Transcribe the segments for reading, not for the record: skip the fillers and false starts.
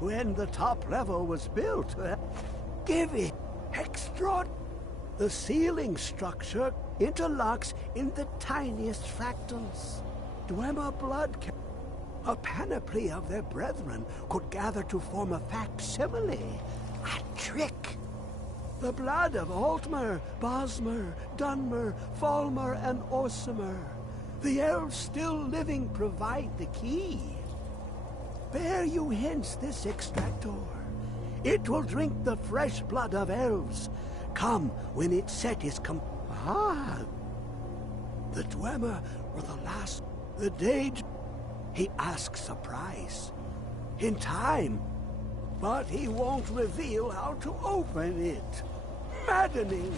when the top level was built. Give it extra. The ceiling structure interlocks in the tiniest fractals. Dwemer blood, a panoply of their brethren could gather to form a facsimile. A trick. The blood of Altmer, Bosmer, Dunmer, Falmer, and Orsimer. The elves still living provide the key. Bear you hence this extractor. It will drink the fresh blood of elves. Come when its set is Ah! The Dwemer were the last. The Dage. He asks a price. In time. But he won't reveal how to open it. Maddening.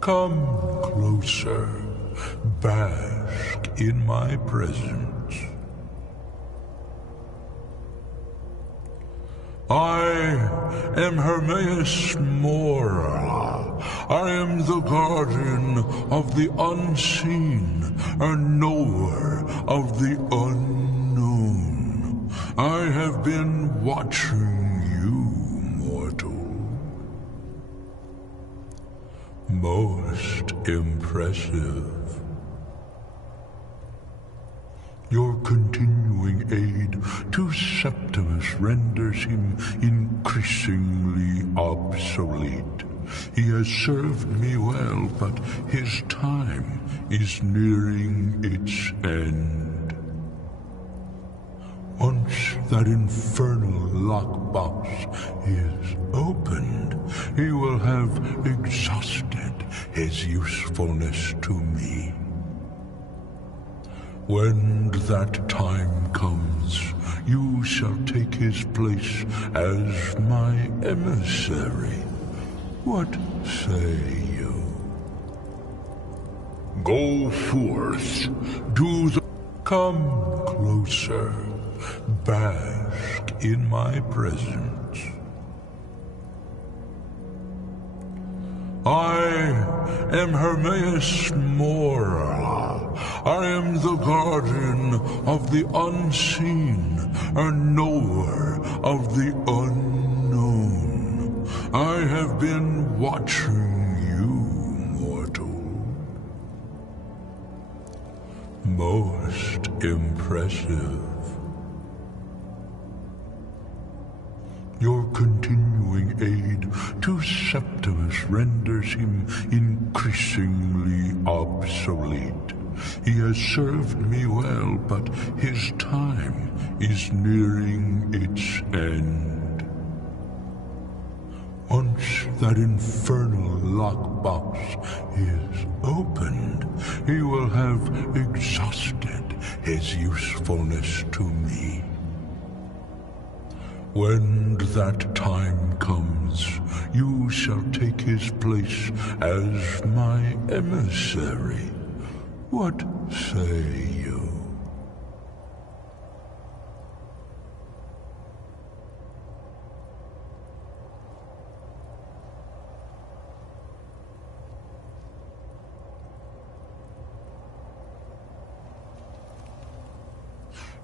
Come closer, bask in my presence. I am Hermaeus Mora. I am the guardian of the unseen, a knower of the unknown. I have been watching you, mortal. Most impressive. Your continuing aid to Septimus renders him increasingly obsolete. He has served me well, but his time is nearing its end. Once that infernal lockbox is opened, he will have exhausted his usefulness to me. When that time comes, you shall take his place as my emissary. What say you? Go forth, do the... Come closer, bask in my presence. I am Hermaeus Mora. I am the guardian of the unseen, a knower of the unknown. I have been watching you, mortal. Most impressive. Your continuing aid to Septimus renders him increasingly obsolete. He has served me well, but his time is nearing its end. Once that infernal lockbox is opened, he will have exhausted his usefulness to me. When that time comes, you shall take his place as my emissary. What say you?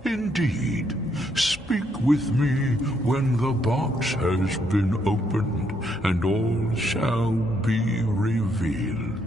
Indeed. Speak with me when the box has been opened, and all shall be revealed.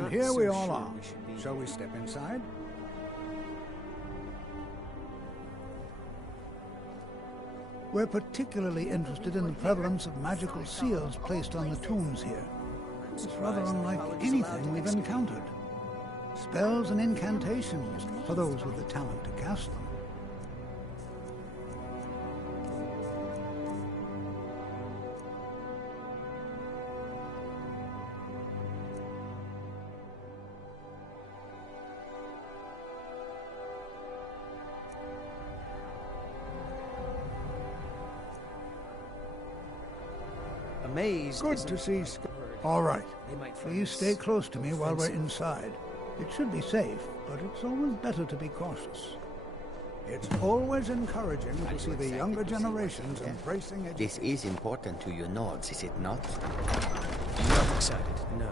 And here we all are. Shall we step inside? We're particularly interested in the prevalence of magical seals placed on the tombs here. It's rather unlike anything we've encountered. Spells and incantations for those with the talent to cast them. Amazed. Good to see All right. Please stay close to me while we're inside. It should be safe, but it's always better to be cautious. It's always encouraging to see the younger generations embracing education. This is important to your nodes, is it not? Not excited, no.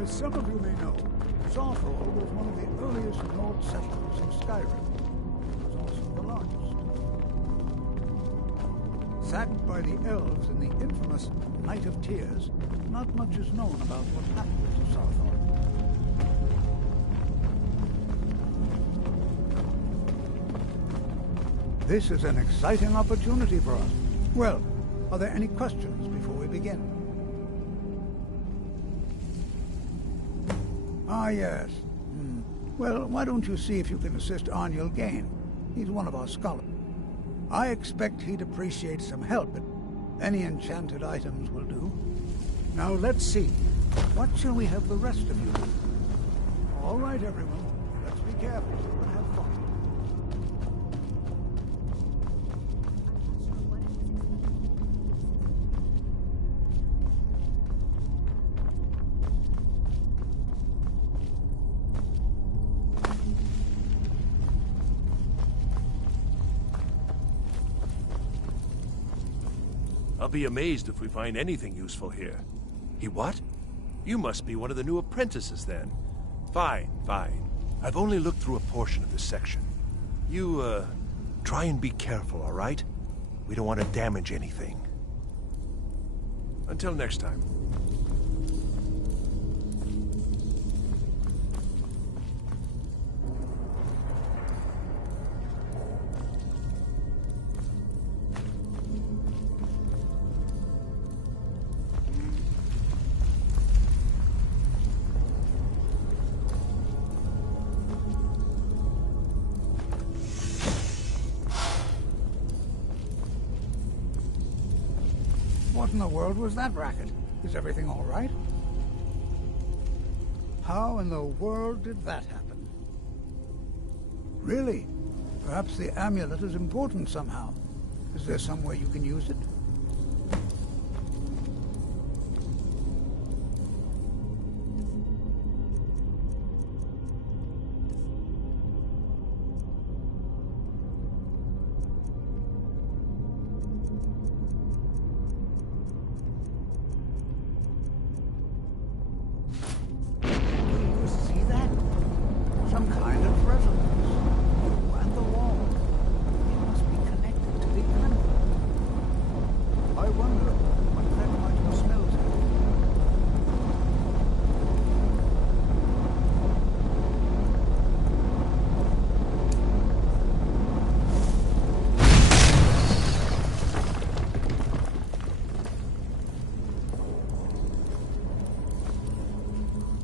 As some of you may know, Sarthor was one of the earliest Nord settlers in Skyrim. It was also the largest. Sacked by the elves in the infamous Night of Tears, not much is known about what happened to Sarthor. This is an exciting opportunity for us. Well, are there any questions before we begin? Ah, yes. Well, why don't you see if you can assist Arniel Gain? He's one of our scholars. I expect he'd appreciate some help, but any enchanted items will do. Now, let's see. What shall we have the rest of you do? All right, everyone. Let's be careful and have fun. I'll be amazed if we find anything useful here. He what? You must be one of the new apprentices, then. Fine, fine. I've only looked through a portion of this section. You, try and be careful, all right? We don't want to damage anything. Until next time. What in the world was that racket? Is everything all right? How in the world did that happen? Really? Perhaps the amulet is important somehow. Is there some way you can use it?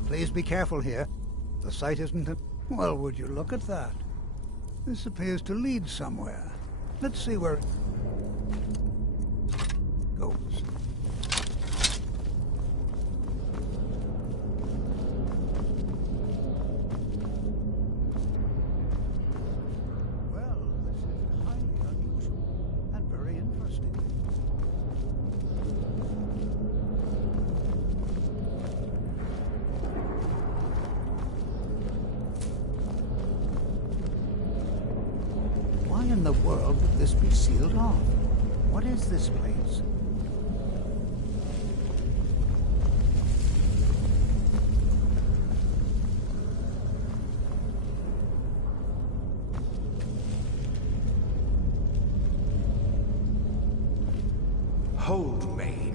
Please be careful here. The site isn't a... Well, would you look at that? This appears to lead somewhere. Let's see where it goes. Well, this is highly unusual and very interesting. Why in the world would this be sealed off? What is this place?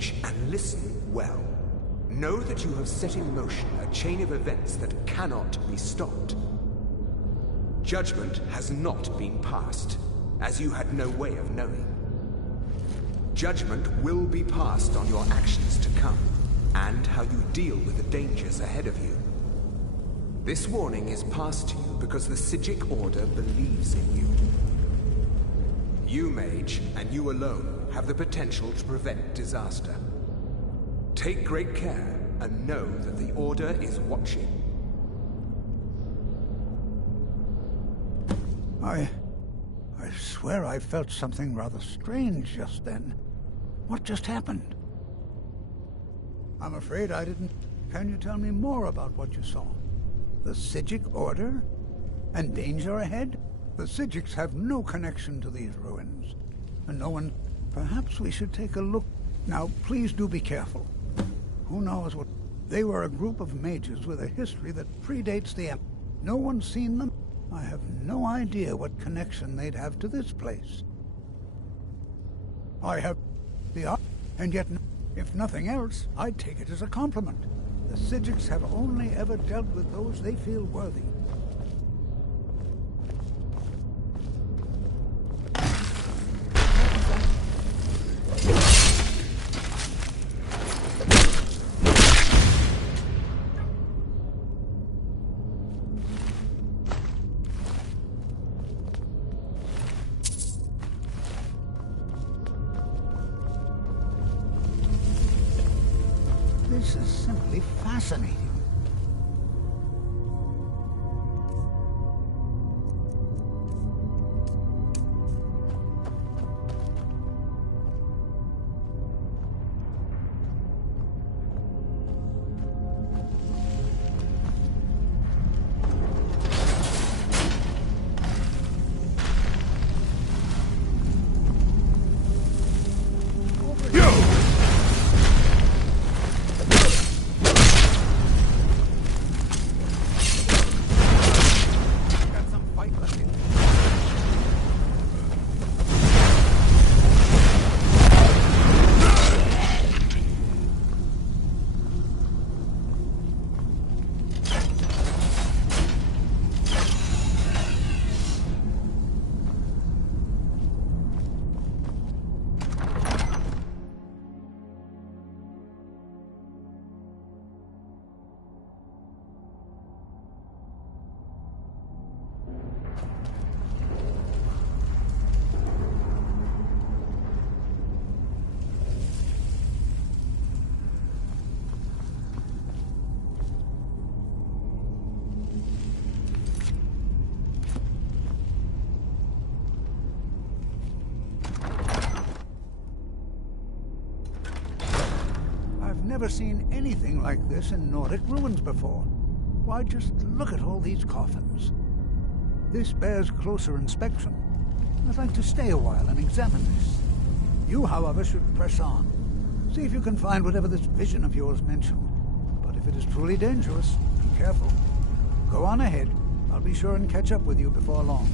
mage, and listen well. Know that you have set in motion a chain of events that cannot be stopped. Judgment has not been passed, as you had no way of knowing. Judgment will be passed on your actions to come, and how you deal with the dangers ahead of you. This warning is passed to you because the Psijic Order believes in you. You, mage, and you alone, have the potential to prevent disaster. Take great care, and know that the Order is watching. I swear I felt something rather strange just then. What just happened? I'm afraid I didn't. Can you tell me more about what you saw? The Psijic Order? And danger ahead? The Psijics have no connection to these ruins. And no one... Perhaps we should take a look. Now, please do be careful. Who knows what... They were a group of mages with a history that predates the... No one's seen them. I have no idea what connection they'd have to this place. I have the art, and yet, if nothing else, I'd take it as a compliment. The Psijics have only ever dealt with those they feel worthy. This is simply fascinating. Never seen anything like this in Nordic ruins before. Why, just look at all these coffins. This bears closer inspection. I'd like to stay a while and examine this. You, however, should press on. See if you can find whatever this vision of yours mentioned. But if it is truly dangerous, be careful. Go on ahead. I'll be sure and catch up with you before long.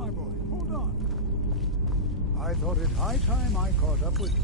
on, my boy, hold on. I thought it high time I caught up with you.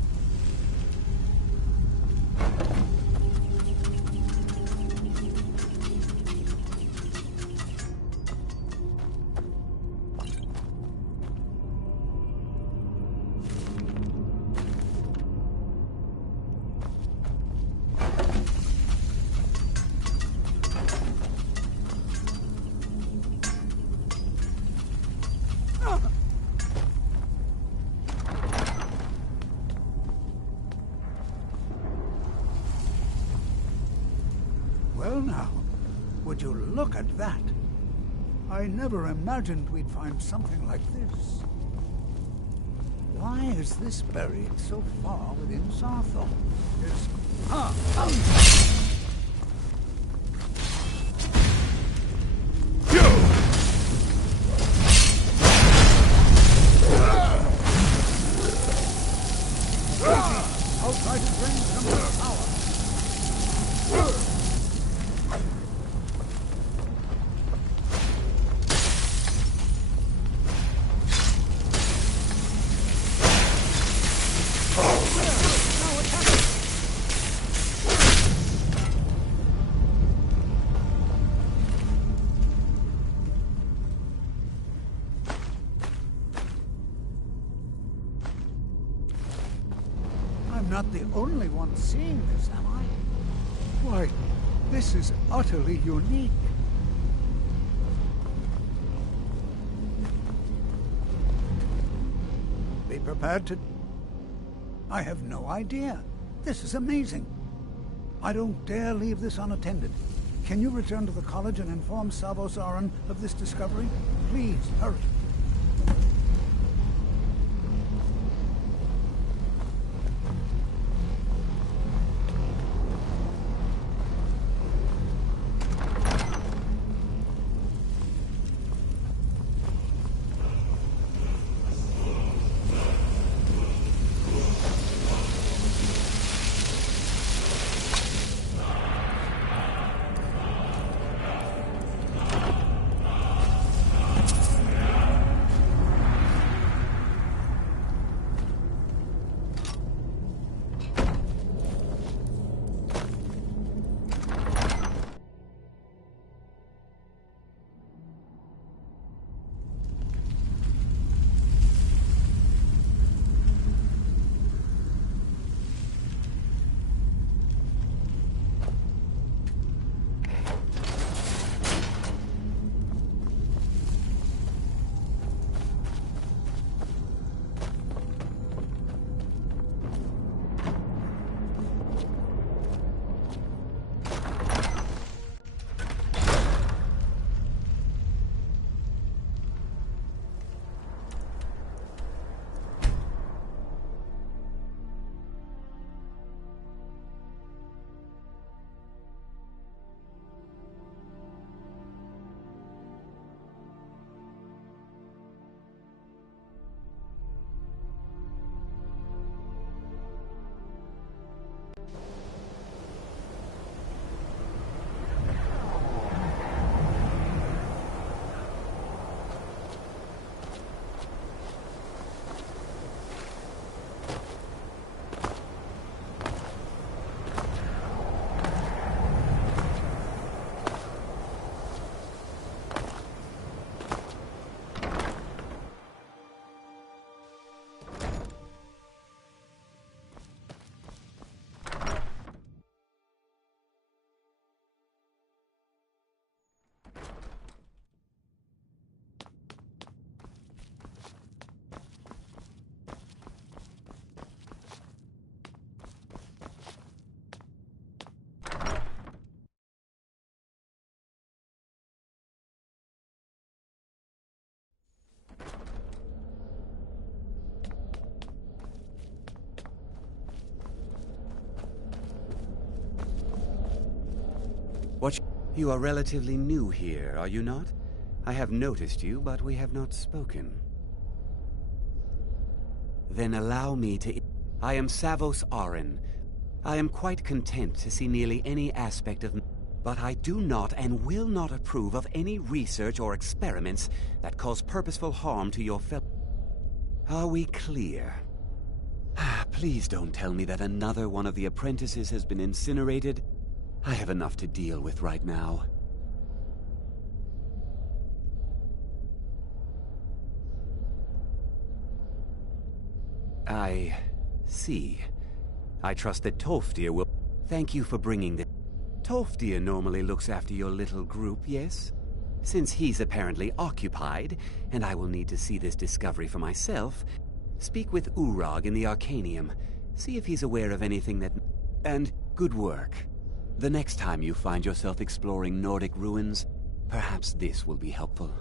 Well now, would you look at that? I never imagined we'd find something like this. Why is this buried so far within Sarthor? I'll try to drain some of the power. I'm not the only one seeing this, am I? Why, this is utterly unique. Be prepared to... I have no idea. This is amazing. I don't dare leave this unattended. Can you return to the college and inform Savos Aran of this discovery? Please, hurry. What? You are relatively new here, are you not? I have noticed you, but we have not spoken. Then allow me to... I am Savos Aran. I am quite content to see nearly any aspect of... But I do not and will not approve of any research or experiments that cause purposeful harm to your fellow. Are we clear? Please don't tell me that another one of the apprentices has been incinerated. I have enough to deal with right now. I see. I trust that Tolfdir will... Thank you for bringing the... Tolfdir normally looks after your little group, yes? Since he's apparently occupied, and I will need to see this discovery for myself, speak with Urag in the Arcanium. See if he's aware of anything that... And good work. The next time you find yourself exploring Nordic ruins, perhaps this will be helpful.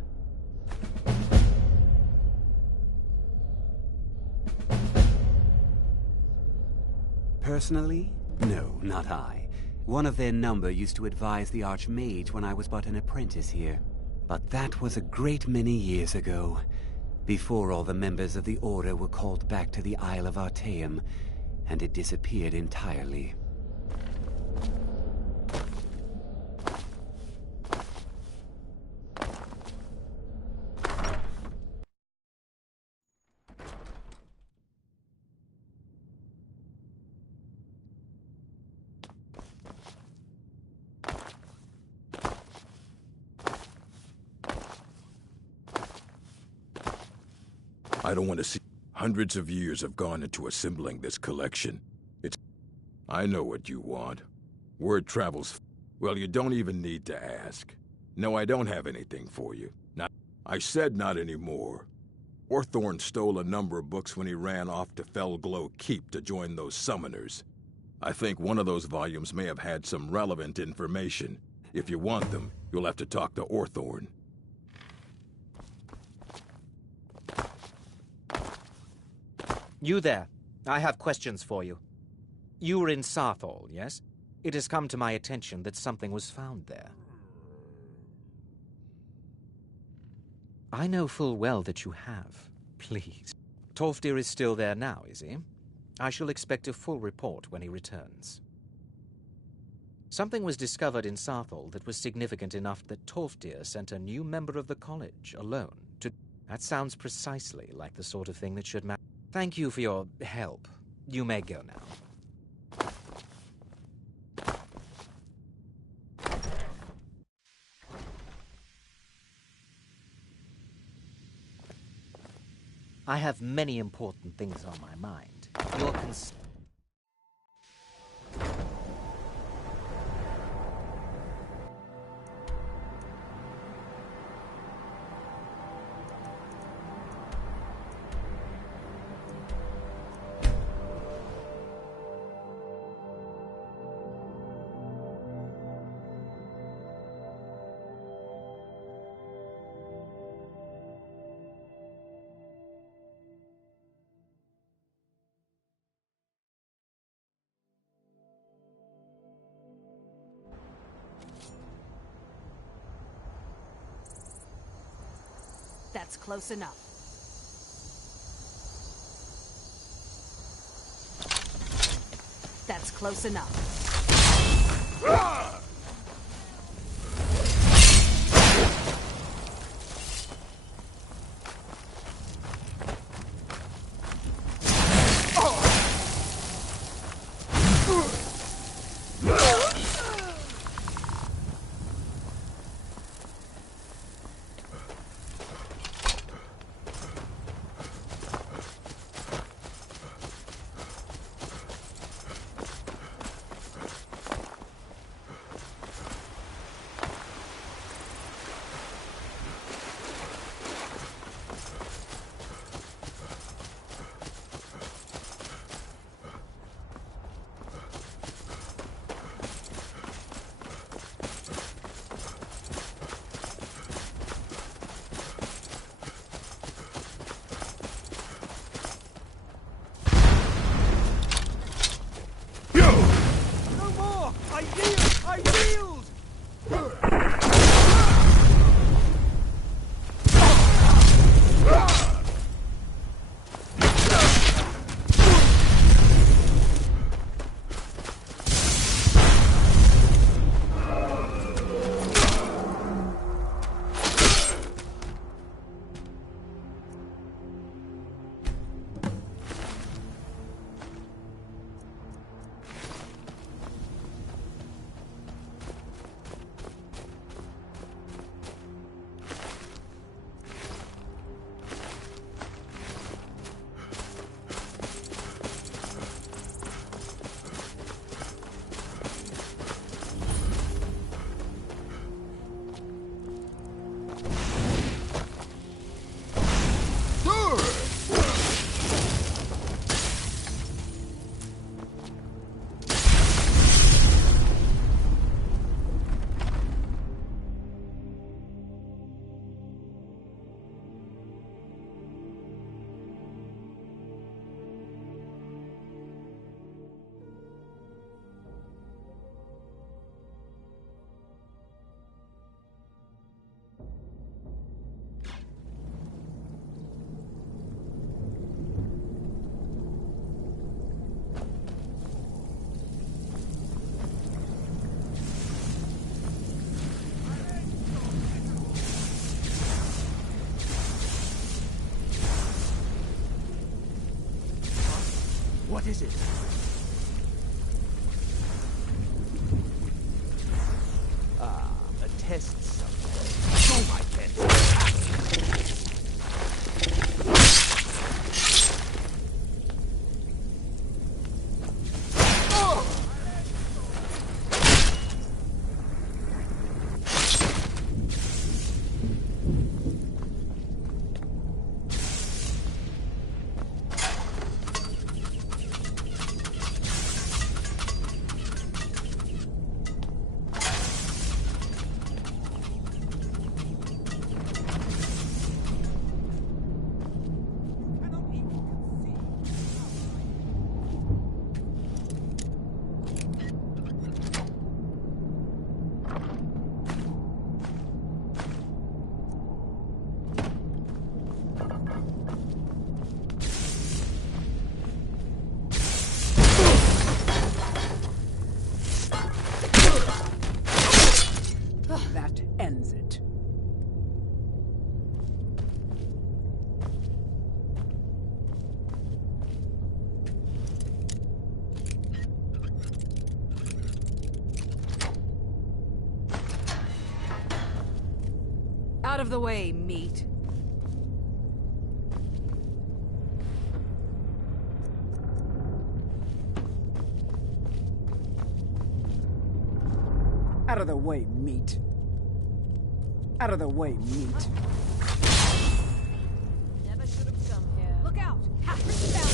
Personally? No, not I. One of their number used to advise the Archmage when I was but an apprentice here. But that was a great many years ago, before all the members of the Order were called back to the Isle of Artaeum, and it disappeared entirely. I don't want to see. Hundreds of years have gone into assembling this collection. I know what you want. Word travels. Well, you don't even need to ask. No, I don't have anything for you. I said not anymore. Orthorn stole a number of books when he ran off to Felglow Keep to join those summoners. I think one of those volumes may have had some relevant information. If you want them, you'll have to talk to Orthorn. You there. I have questions for you. You were in Sarthol, yes? It has come to my attention that something was found there. I know full well that you have. Please. Tolfdir is still there now, is he? I shall expect a full report when he returns. Something was discovered in Sarthol that was significant enough that Tolfdir sent a new member of the college alone to... That sounds precisely like the sort of thing that should matter. Thank you for your help. You may go now. I have many important things on my mind. Your consent. That's close enough. That's close enough. What is it? A test subject. Oh, I can't. That ends it. Out of the way, meat. Out of the way, meat. Out of the way, meat. Never should have come here. Look out! Half-prison down!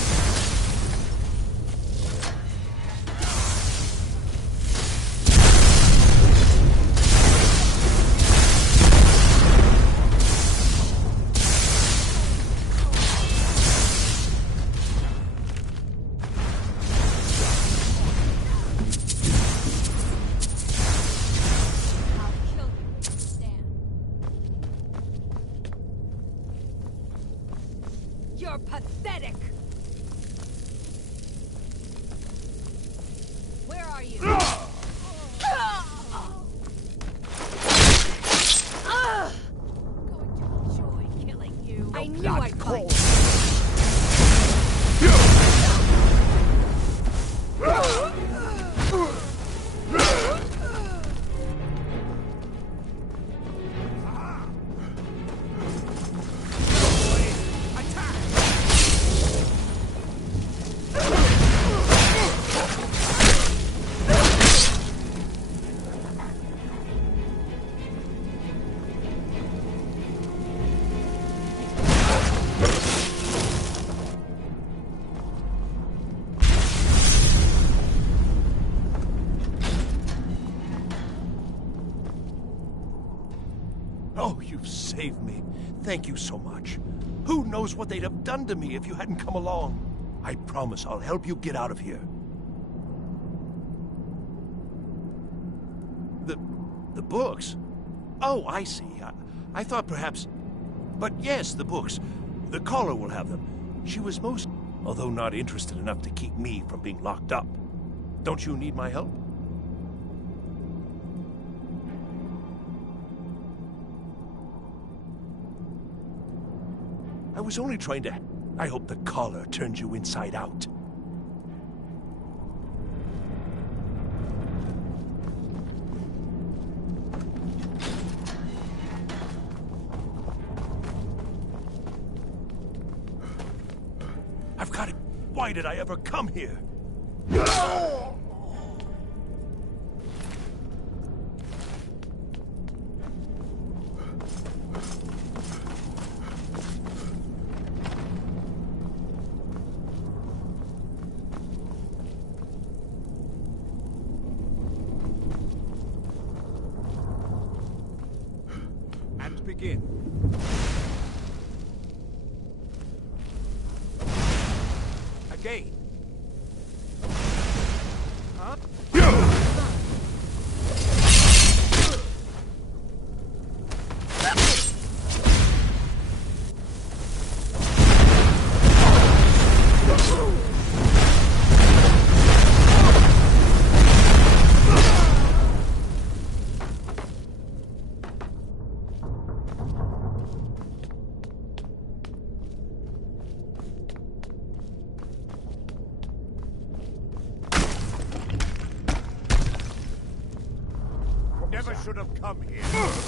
You're pathetic! Where are you? I'm going to enjoy killing you. I knew I'd find Oh, you've saved me. Thank you so much. Who knows what they'd have done to me if you hadn't come along? I promise I'll help you get out of here. The books? Oh, I see. I thought perhaps... But yes, the books. The caller will have them. She was most... although not interested enough to keep me from being locked up. Don't you need my help? I was only trying to... I hope the collar turns you inside out. I've got it. Why did I ever come here? And begin. Again. Huh? never should have come here.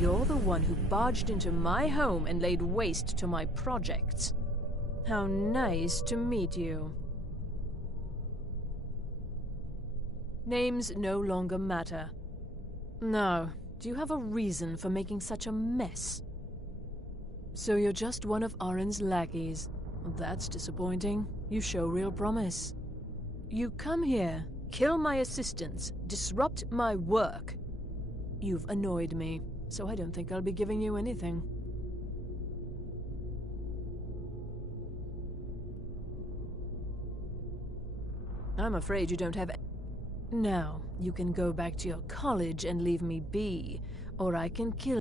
You're the one who barged into my home and laid waste to my projects. How nice to meet you. Names no longer matter. Now, do you have a reason for making such a mess? So you're just one of Arin's lackeys. That's disappointing. You show real promise. You come here, kill my assistants, disrupt my work. You've annoyed me, so I don't think I'll be giving you anything. I'm afraid you don't have... Now, you can go back to your college and leave me be, or I can kill...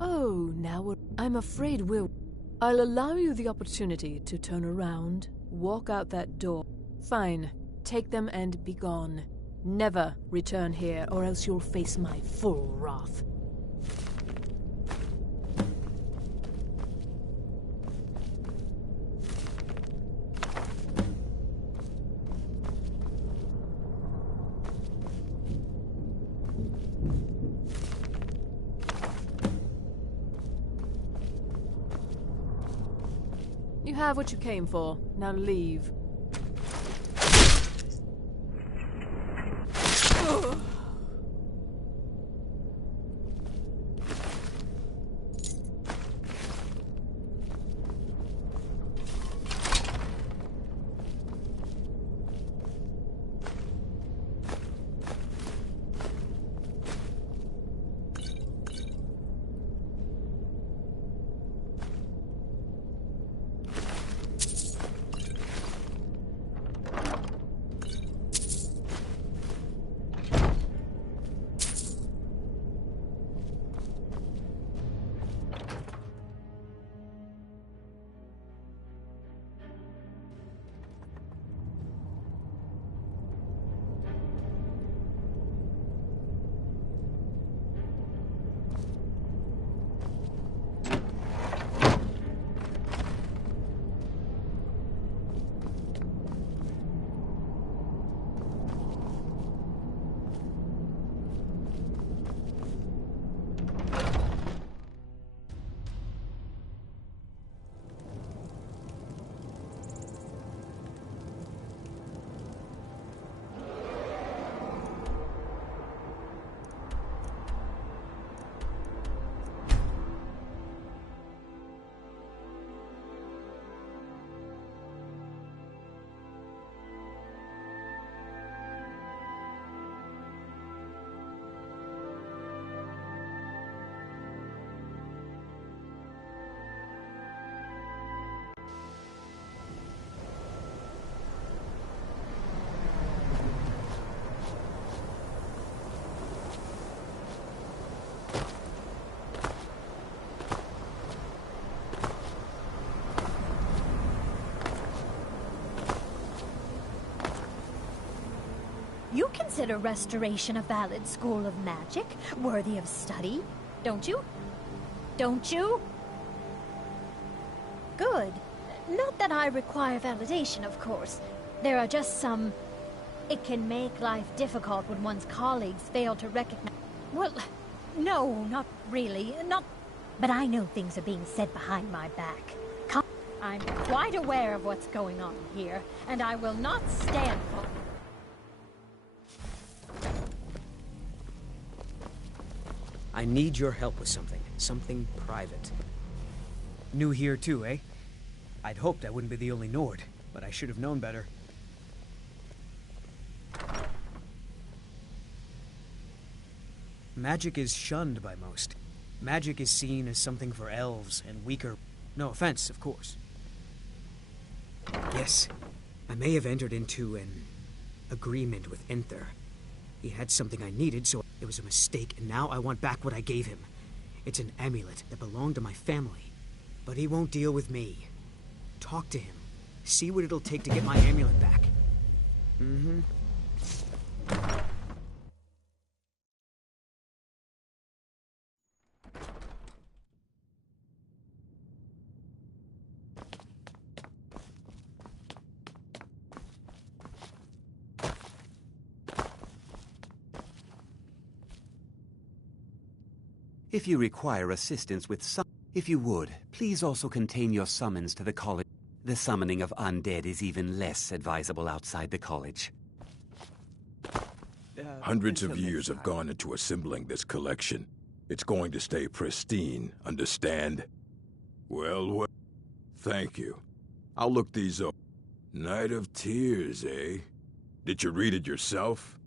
Oh, now I'm afraid I'll allow you the opportunity to turn around, walk out that door. Fine, take them and be gone. Never return here, or else you'll face my full wrath. You have what you came for. Now leave. You consider restoration a valid school of magic, worthy of study, don't you? Don't you? Good. Not that I require validation, of course. There are just some... It can make life difficult when one's colleagues fail to recognize... Well, no, not really. Not... But I know things are being said behind my back. I'm quite aware of what's going on here, and I will not stand for... I need your help with something. Something private. New here too, eh? I'd hoped I wouldn't be the only Nord, but I should have known better. Magic is shunned by most. Magic is seen as something for elves and weaker... No offense, of course. Yes, I may have entered into an agreement with Enther. He had something I needed, so it was a mistake, and now I want back what I gave him. It's an amulet that belonged to my family. But he won't deal with me. Talk to him. See what it'll take to get my amulet back. Mm-hmm. If you require assistance with if you would, please also contain your summons to the college. The summoning of undead is even less advisable outside the college. Hundreds of years have gone into assembling this collection. It's going to stay pristine, understand? Well, thank you. I'll look these up. Night of Tears, eh? Did you read it yourself?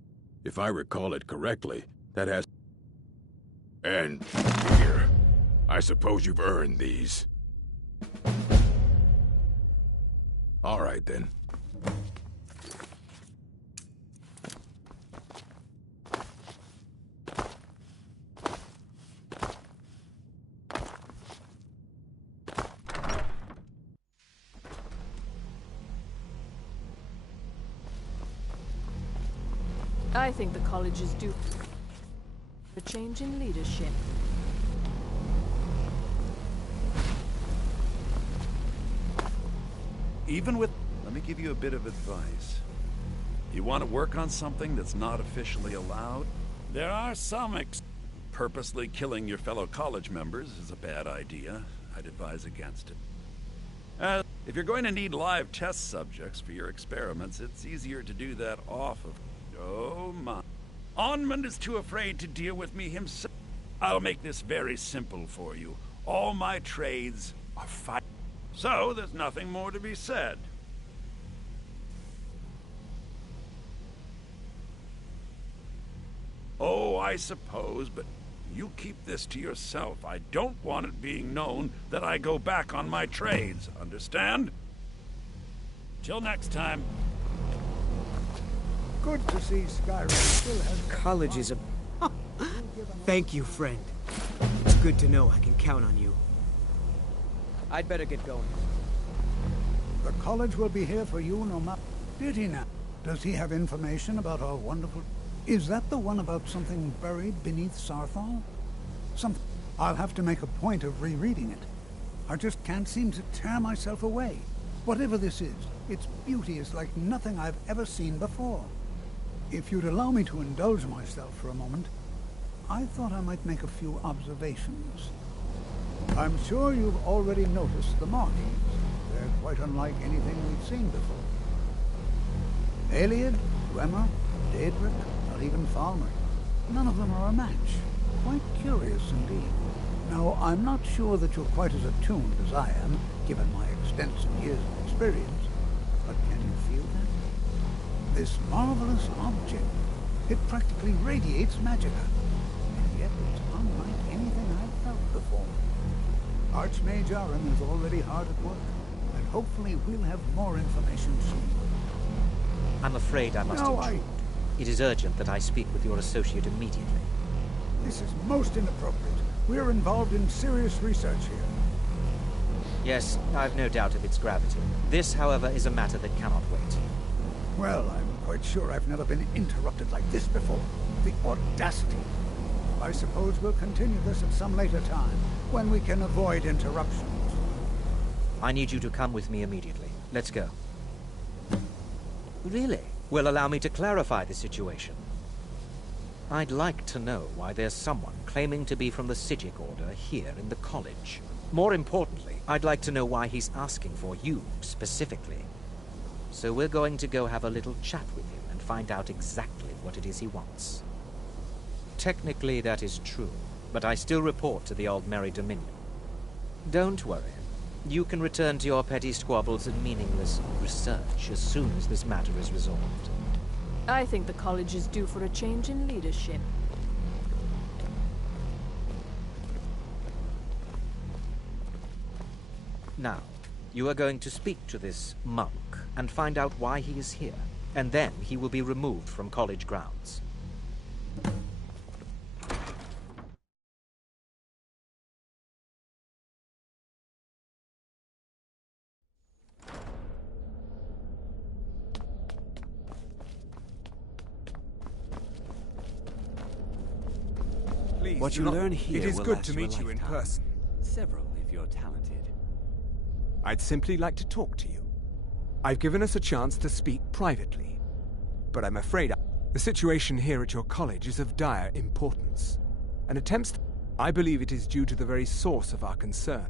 If I recall it correctly, that has... And here, I suppose you've earned these. All right, then. I think the college is due for a change in leadership. Even with... Let me give you a bit of advice. You want to work on something that's not officially allowed? There are some purposely killing your fellow college members is a bad idea. I'd advise against it. If you're going to need live test subjects for your experiments, it's easier to do that off of... Oh my. Onmund is too afraid to deal with me himself. I'll make this very simple for you. All my trades are fight. So there's nothing more to be said. Oh, I suppose, but you keep this to yourself. I don't want it being known that I go back on my trades. Understand? Till next time. Good to see Skyrim still has... College is a... Thank you, friend. It's good to know I can count on you. I'd better get going. The college will be here for you no matter... Did he now? Does he have information about our wonderful... Is that the one about something buried beneath Sarthal? Something... I'll have to make a point of rereading it. I just can't seem to tear myself away. Whatever this is, its beauty is like nothing I've ever seen before. If you'd allow me to indulge myself for a moment, I thought I might make a few observations. I'm sure you've already noticed the markings. They're quite unlike anything we've seen before. Aliad, Dwemer, Daedric, not even Falmer. None of them are a match. Quite curious indeed. Now, I'm not sure that you're quite as attuned as I am, given my extensive years of experience, but can you feel that? This marvelous object, it practically radiates magicka, and yet it's unlike anything I've felt before. Archmage Aran is already hard at work, and hopefully we'll have more information soon. I'm afraid I must intrude. It is urgent that I speak with your associate immediately. This is most inappropriate. We're involved in serious research here. Yes, I've no doubt of its gravity. This, however, is a matter that cannot wait. Well, I'm quite sure I've never been interrupted like this before. The audacity. I suppose we'll continue this at some later time, when we can avoid interruptions. I need you to come with me immediately. Let's go. Really? Well, allow me to clarify the situation. I'd like to know why there's someone claiming to be from the Psijic Order here in the college. More importantly, I'd like to know why he's asking for you, specifically. So we're going to go have a little chat with him and find out exactly what it is he wants. Technically, that is true, but I still report to the Aldmeri Dominion. Don't worry. You can return to your petty squabbles and meaningless research as soon as this matter is resolved. I think the college is due for a change in leadership. Now, you are going to speak to this monk and find out why he is here, and then he will be removed from college grounds. Please, what you learn here it is will good last to you a meet you in lifetime. person. Several, if you're talented. I'd simply like to talk to you. I've given us a chance to speak privately, but I'm afraid the situation here at your college is of dire importance. I believe it is due to the very source of our concern.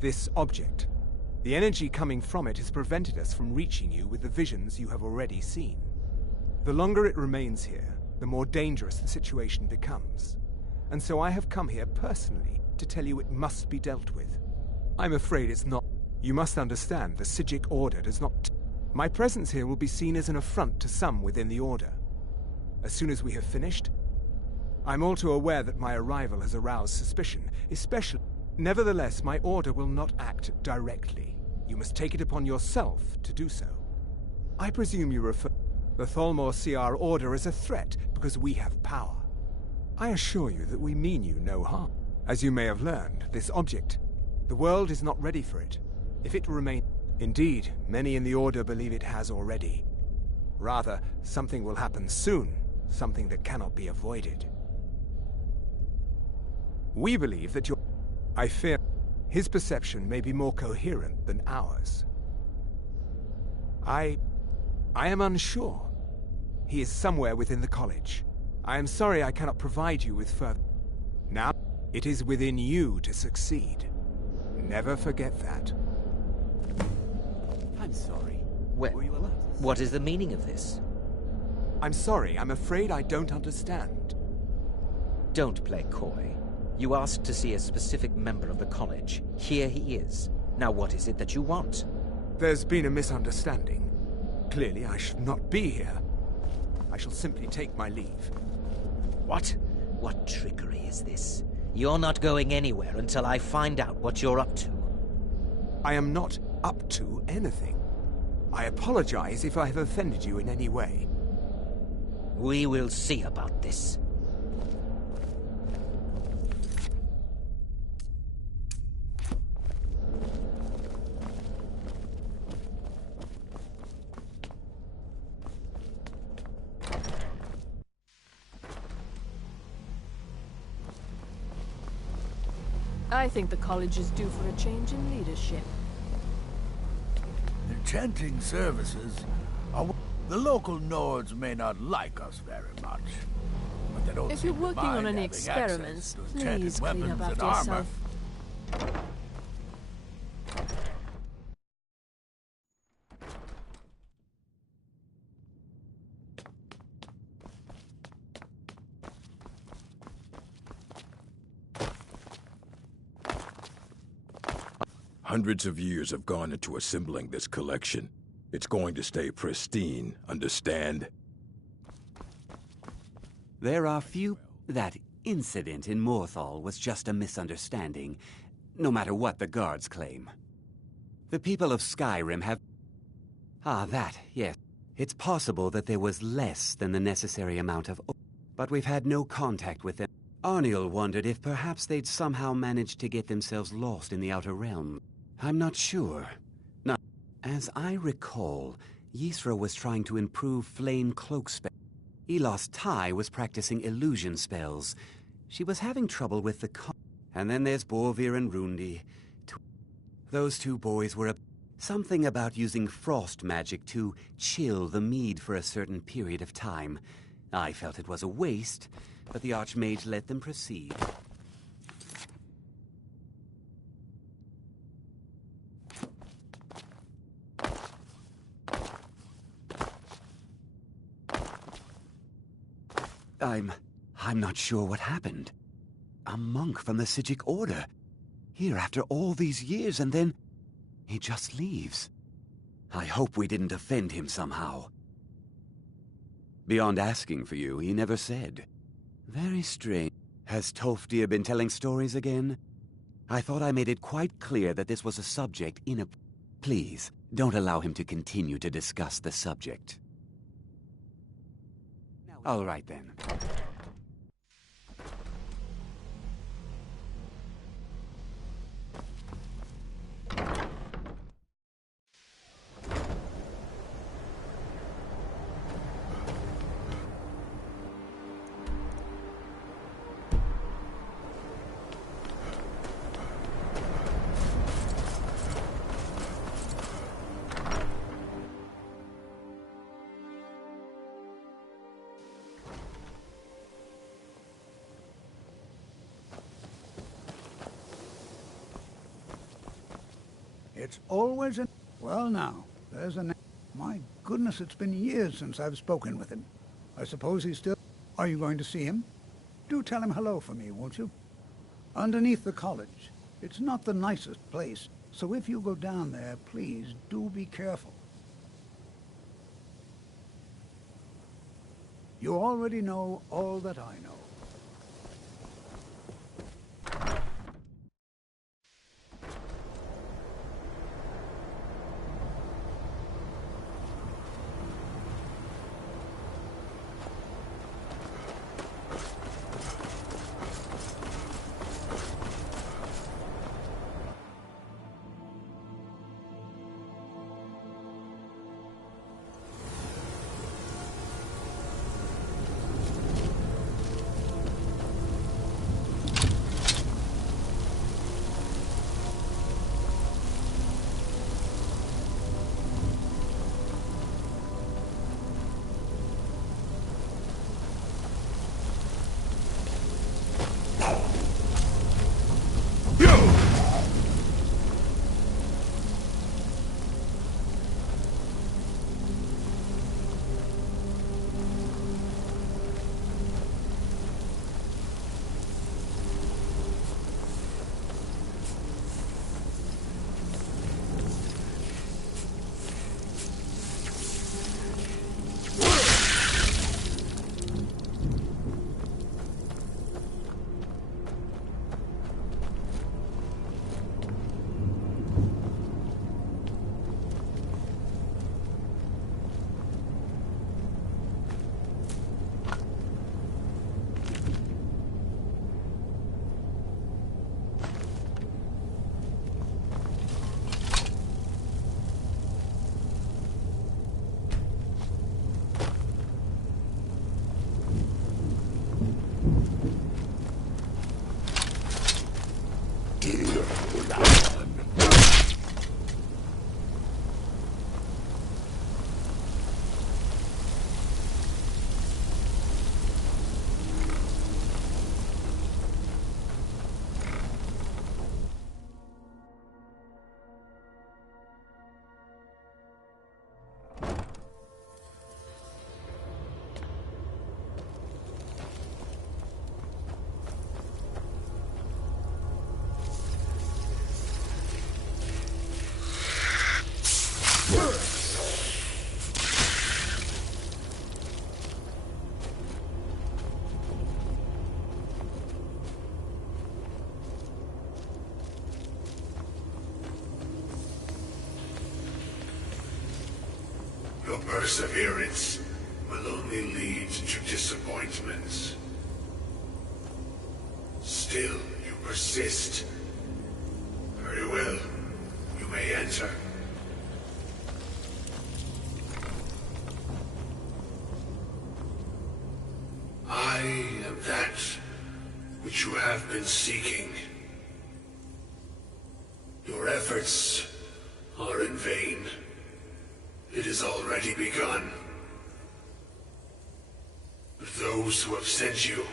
This object. The energy coming from it has prevented us from reaching you with the visions you have already seen. The longer it remains here, the more dangerous the situation becomes. And so I have come here personally to tell you it must be dealt with. I'm afraid it's not... You must understand, the Psijic Order does not... My presence here will be seen as an affront to some within the Order. As soon as we have finished, I'm all too aware that my arrival has aroused suspicion, especially... Nevertheless, my Order will not act directly. You must take it upon yourself to do so. I presume you refer... The Thalmor see our Order as a threat because we have power. I assure you that we mean you no harm. As you may have learned, this object, the world is not ready for it. If it remains... Indeed, many in the Order believe it has already. Rather, something will happen soon, something that cannot be avoided. We believe that your... I fear his perception may be more coherent than ours. I am unsure. He is somewhere within the college. I am sorry I cannot provide you with further... Now, it is within you to succeed. Never forget that. I'm sorry. Well, what is the meaning of this? I'm sorry, I'm afraid I don't understand. Don't play coy. You asked to see a specific member of the college. Here he is. Now what is it that you want? There's been a misunderstanding. Clearly I should not be here. I shall simply take my leave. What? What trickery is this? You're not going anywhere until I find out what you're up to. I am not up to anything. I apologize if I have offended you in any way. We will see about this. I think the college is due for a change in leadership. Enchanting services are... The local Nords may not like us very much, but they don't If you're seem to working on mind any having experiments, access to enchanted please clean up weapons after and armor. yourself. Hundreds of years have gone into assembling this collection. It's going to stay pristine, understand? There are few... That incident in Morthal was just a misunderstanding, no matter what the guards claim. The people of Skyrim have... that, yes. It's possible that there was less than the necessary amount of... But we've had no contact with them. Arniel wondered if perhaps they'd somehow managed to get themselves lost in the Outer Realm. I'm not sure. No. As I recall, Ysra was trying to improve flame cloak spell. Elos Tai was practicing illusion spells. She was having trouble with the And then there's Borvir and Rundi. Those two boys were something about using frost magic to chill the mead for a certain period of time. I felt it was a waste, but the Archmage let them proceed. I'm not sure what happened. A monk from the Psijic Order. Here after all these years, and then he just leaves. I hope we didn't offend him somehow. Beyond asking for you, he never said. Very strange. Has Tolfdir been telling stories again? I thought I made it quite clear that this was a subject in a... Please, don't allow him to continue to discuss the subject. All right, then. It's always an... Well now, there's an... My goodness, it's been years since I've spoken with him. I suppose he's still... Are you going to see him? Do tell him hello for me, won't you? Underneath the college. It's not the nicest place. So if you go down there, please do be careful. You already know all that I know. Your perseverance will only lead to disappointments. Still, you persist. Very well. You may enter. I am that which you have been seeking. Your efforts are in vain. It has already begun. But those who have sent you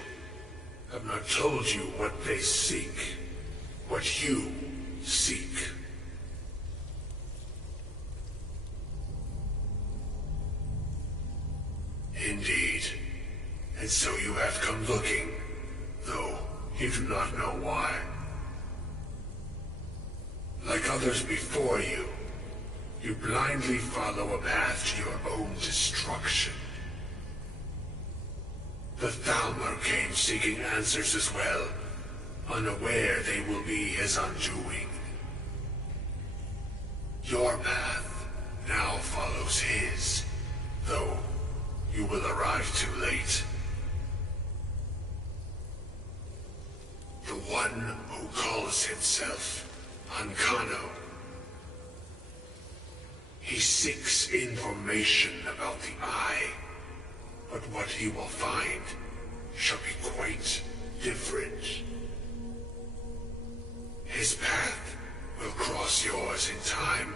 have not told you what they seek, what you seek. Indeed. And so you have come looking, though you do not know why. Like others before you, you blindly follow a path to your own destruction. The Thalmor came seeking answers as well, unaware they will be his undoing. Your path now follows his, though you will arrive too late. The one who calls himself Ancano. He seeks information about the Eye, but what he will find shall be quite different. His path will cross yours in time,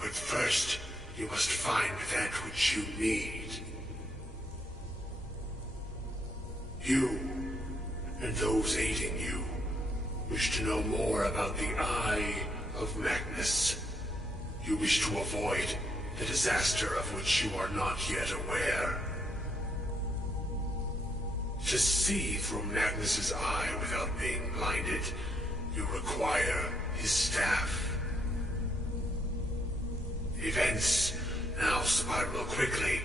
but first you must find that which you need. You, and those aiding you, wish to know more about the Eye of Magnus. You wish to avoid the disaster of which you are not yet aware. To see through Magnus's eye without being blinded, you require his staff. Events now spiral quickly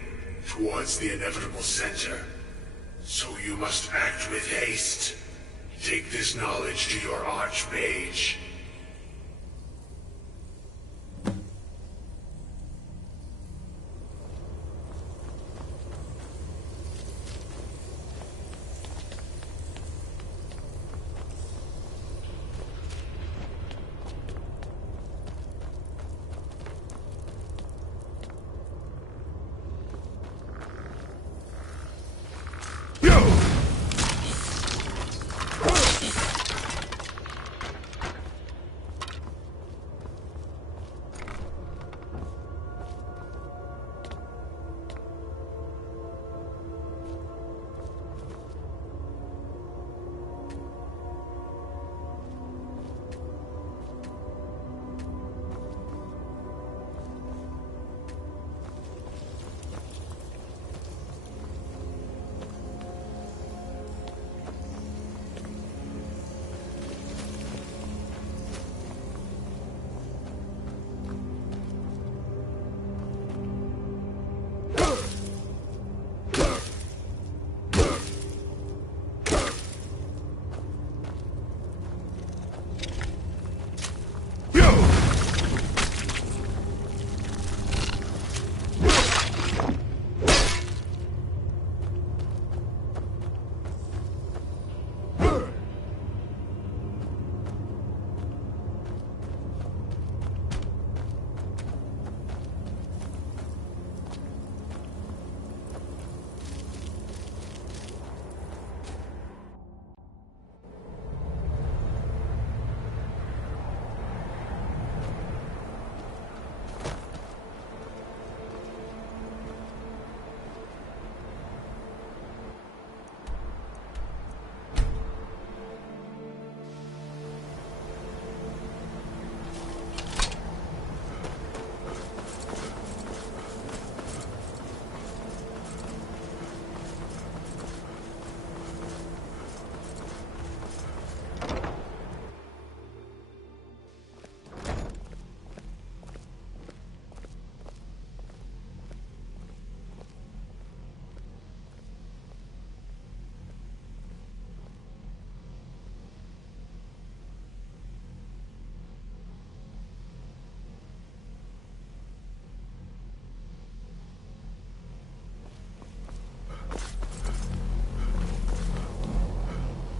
towards the inevitable center. So you must act with haste. Take this knowledge to your Archmage.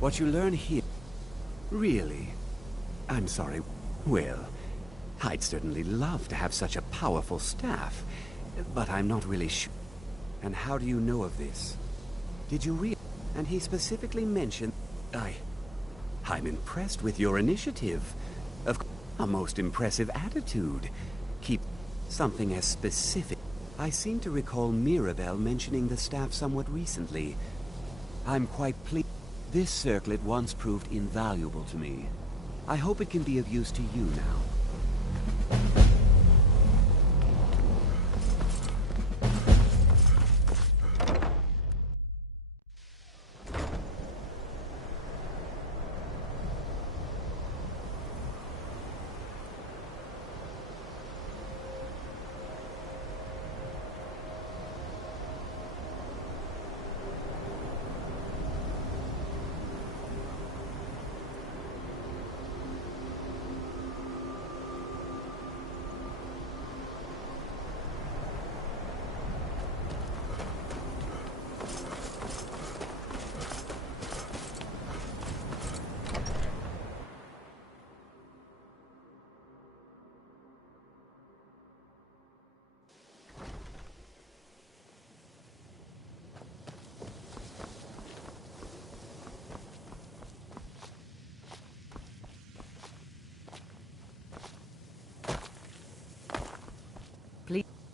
What you learn here... Really? I'm sorry. Well, I'd certainly love to have such a powerful staff, but I'm not really sure. And how do you know of this? Did you read? And he specifically mentioned... I'm impressed with your initiative. Of course, a most impressive attitude. Keep something as specific. I seem to recall Mirabelle mentioning the staff somewhat recently. I'm quite pleased. This circlet once proved invaluable to me. I hope it can be of use to you now.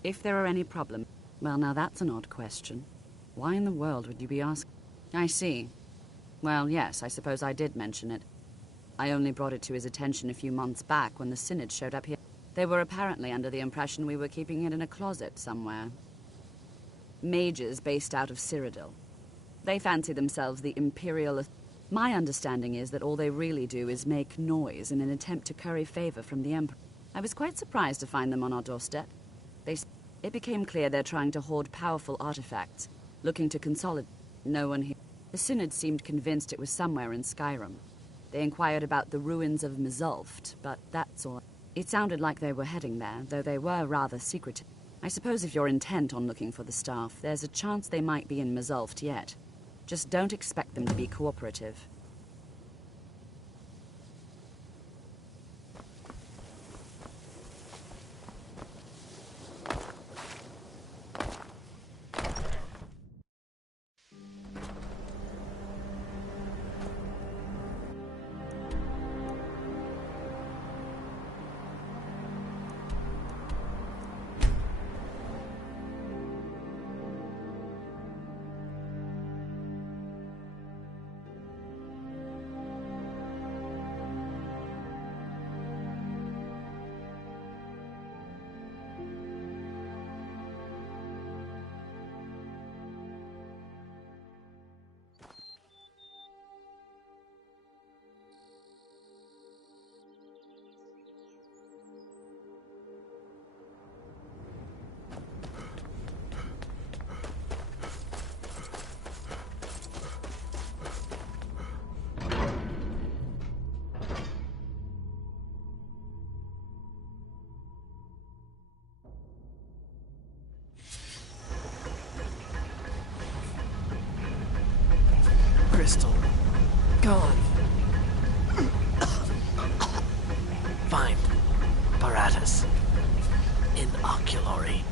If there are any problems... Well, now that's an odd question. Why in the world would you be asking? I see. Well, yes, I suppose I did mention it. I only brought it to his attention a few months back when the Synod showed up here. They were apparently under the impression we were keeping it in a closet somewhere. Mages based out of Cyrodiil. They fancy themselves the Imperial... My understanding is that all they really do is make noise in an attempt to curry favor from the Emperor. I was quite surprised to find them on our doorstep. It became clear they're trying to hoard powerful artifacts, looking to consolidate. No one here. The Synod seemed convinced it was somewhere in Skyrim. They inquired about the ruins of Mizulft, but that's all. It sounded like they were heading there, though they were rather secretive. I suppose if you're intent on looking for the staff, there's a chance they might be in Mizulft yet. Just don't expect them to be cooperative. Crystal. Gone. Find Paratus. Inoculary.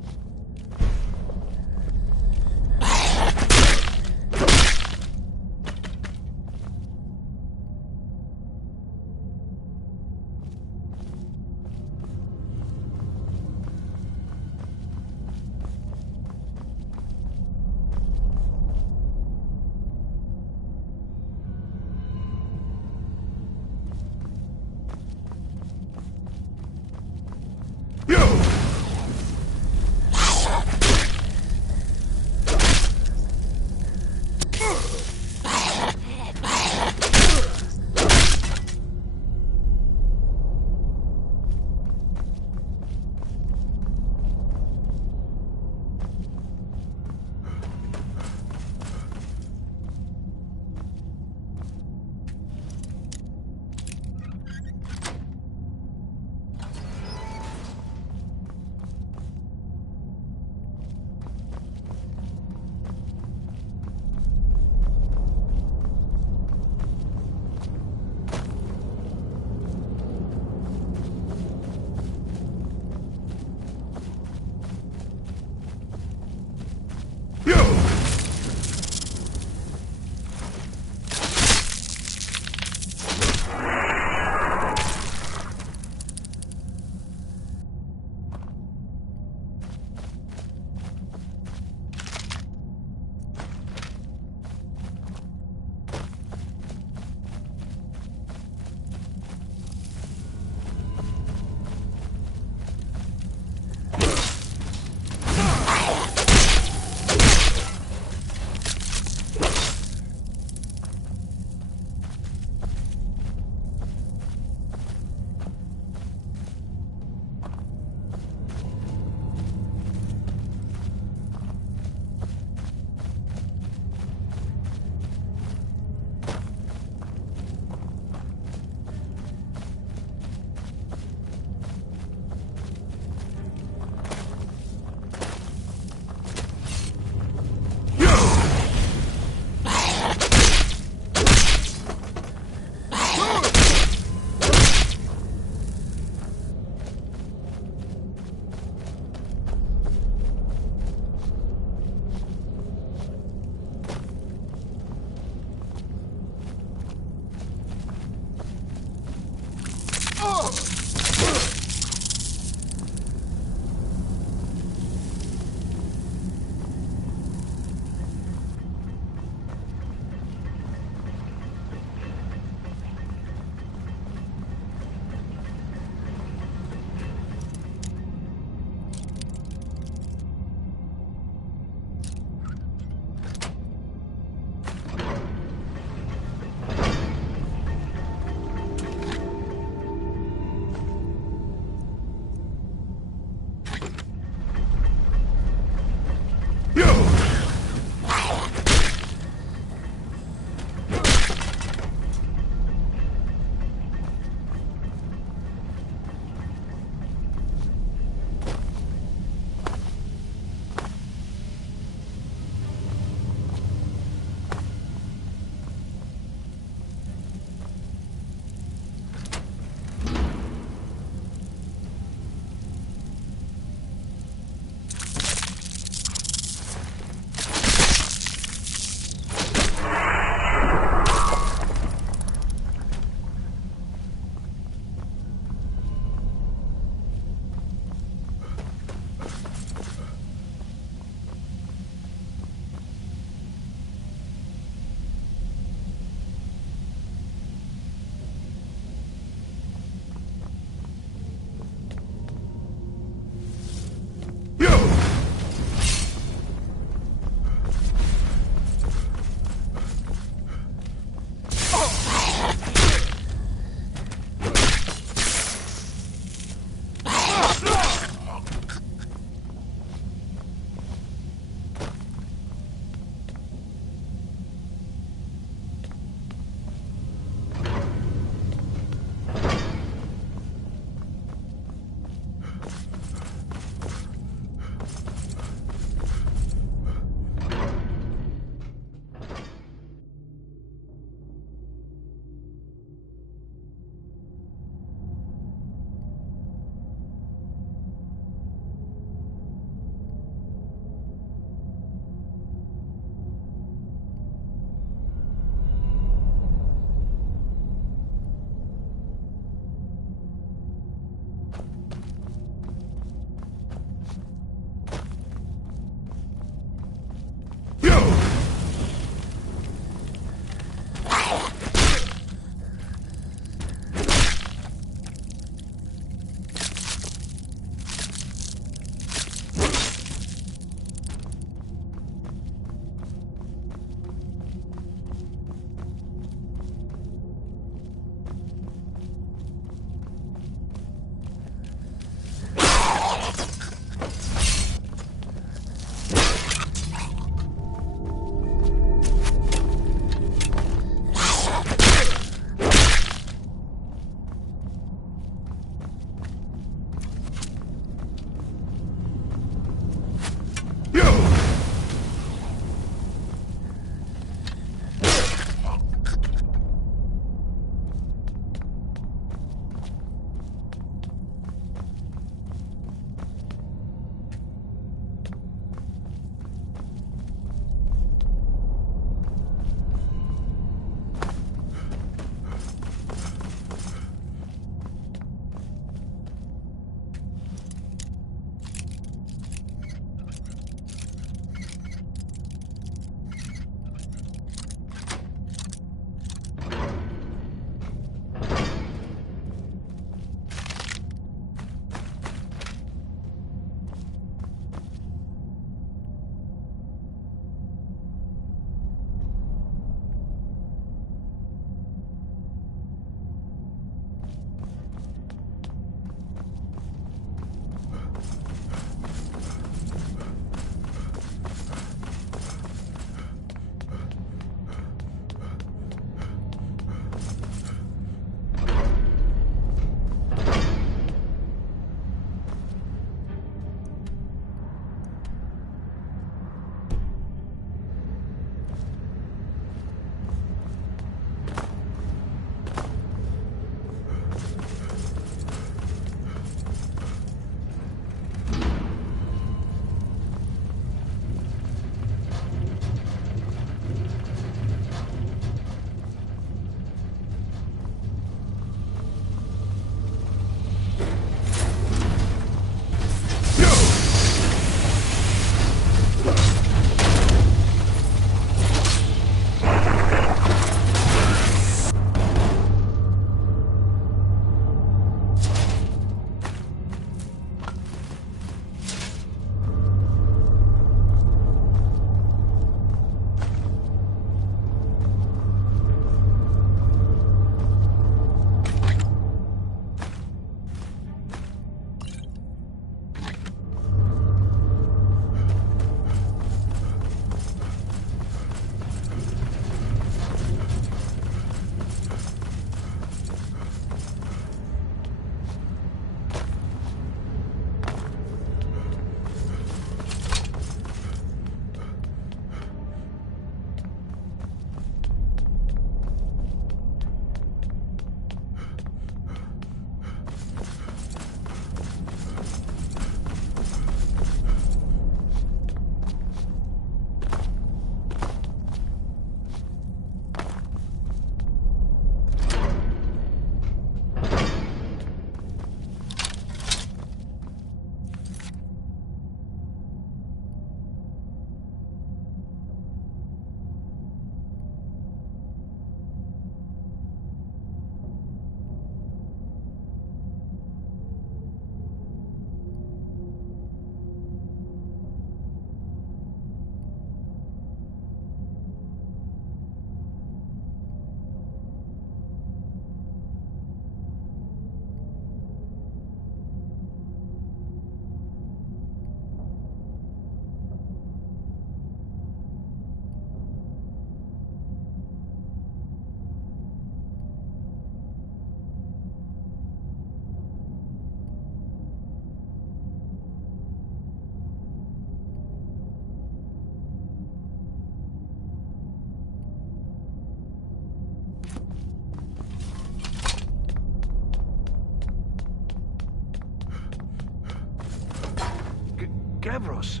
Gavros,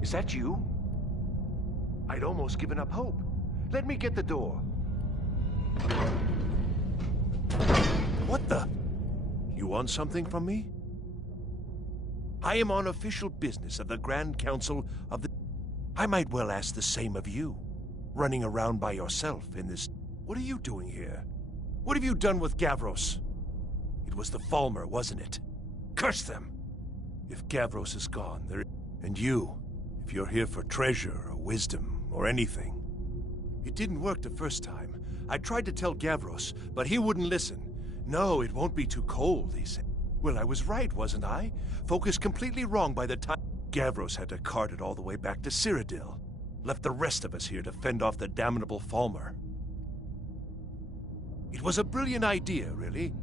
is that you? I'd almost given up hope. Let me get the door. What the? You want something from me? I am on official business of the Grand Council of the... I might well ask the same of you. Running around by yourself in this... What are you doing here? What have you done with Gavros? It was the Falmer, wasn't it? Curse them! If Gavros is gone, there... And you, if you're here for treasure or wisdom or anything. It didn't work the first time. I tried to tell Gavros, but he wouldn't listen. No, it won't be too cold, he said. Well, I was right, wasn't I? Focused completely wrong by the time... Gavros had to cart it all the way back to Cyrodiil. Left the rest of us here to fend off the damnable Falmer. It was a brilliant idea, really.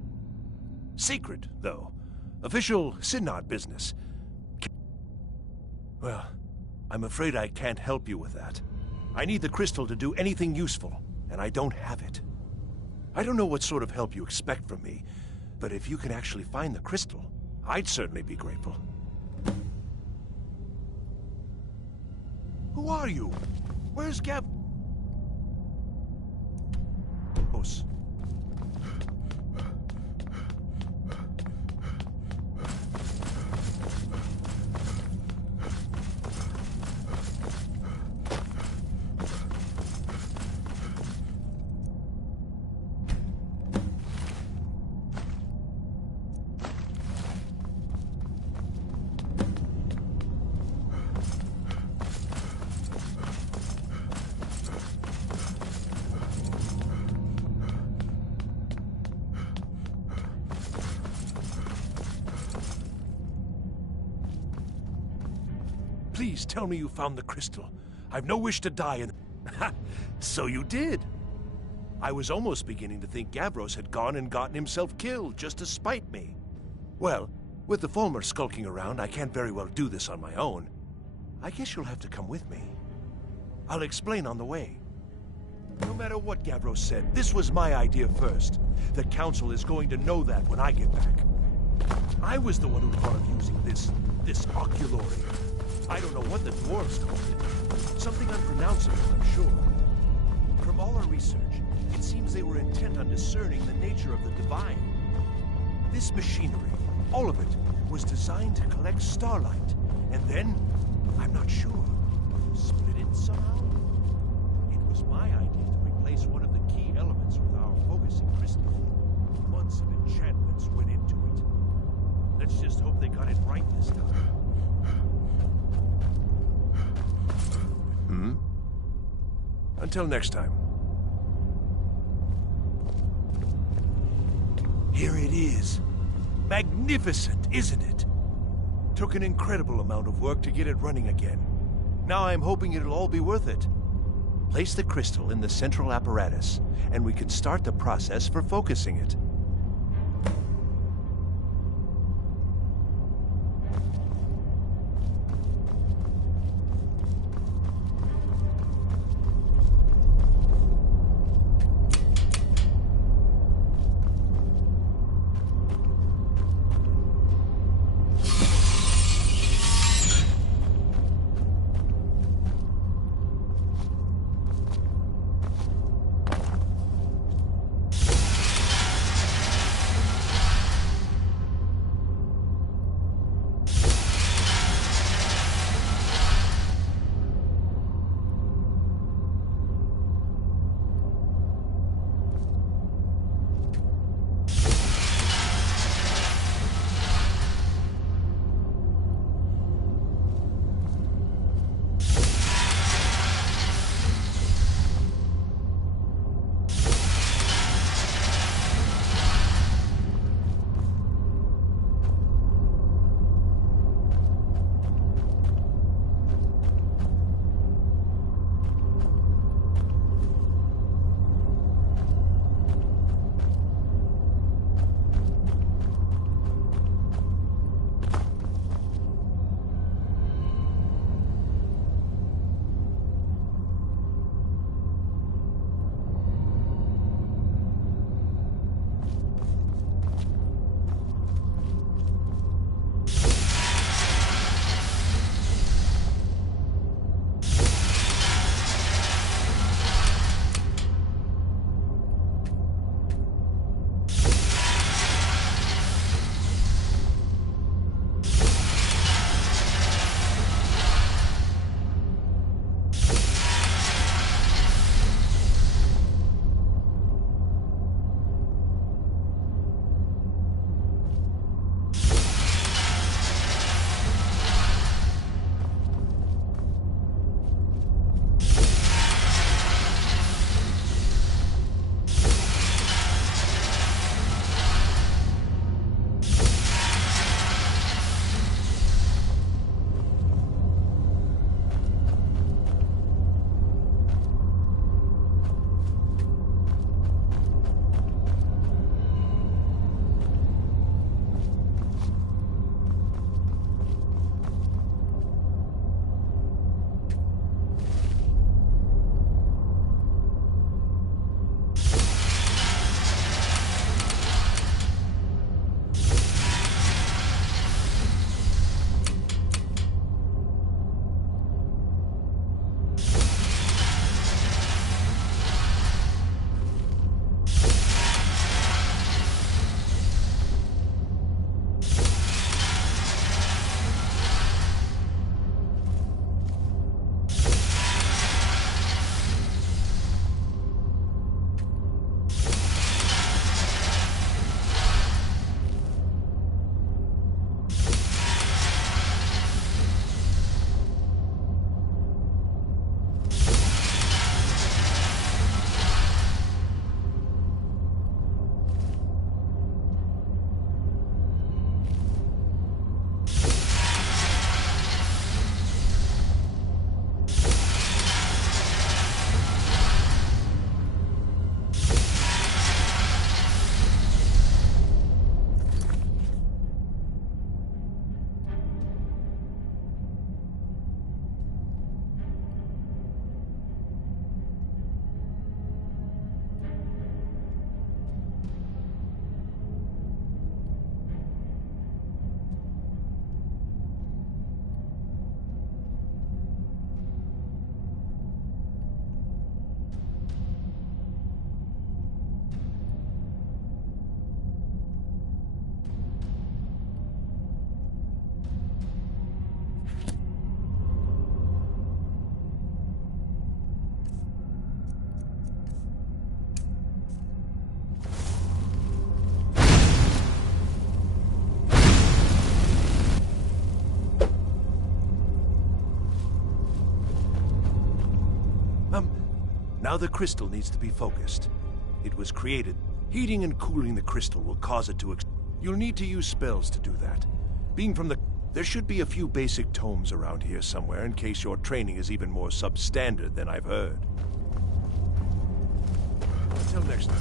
Secret, though. Official Synod business. Well, I'm afraid I can't help you with that. I need the crystal to do anything useful, and I don't have it. I don't know what sort of help you expect from me, but if you can actually find the crystal, I'd certainly be grateful. Who are you? Where's Gavros? Please tell me you found the crystal. I've no wish to die in... So you did. I was almost beginning to think Gavros had gone and gotten himself killed just to spite me. Well, with the Falmer skulking around, I can't very well do this on my own. I guess you'll have to come with me. I'll explain on the way. No matter what Gavros said, this was my idea first. The Council is going to know that when I get back. I was the one who thought of using this oculory. I don't know what the dwarves called it. Something unpronounceable, I'm sure. From all our research, it seems they were intent on discerning the nature of the divine. This machinery, all of it, was designed to collect starlight, and then, I'm not sure, split it somehow? It was my idea to replace one of the key elements with our focusing crystal. Months of enchantments went into it. Let's just hope they got it right this time. Until next time. Here it is. Magnificent, isn't it? Took an incredible amount of work to get it running again. Now I'm hoping it'll all be worth it. Place the crystal in the central apparatus, and we can start the process for focusing it. Now the crystal needs to be focused. It was created. Heating and cooling the crystal will cause it to You'll need to use spells to do that. Being from the... There should be a few basic tomes around here somewhere in case your training is even more substandard than I've heard. Until next time.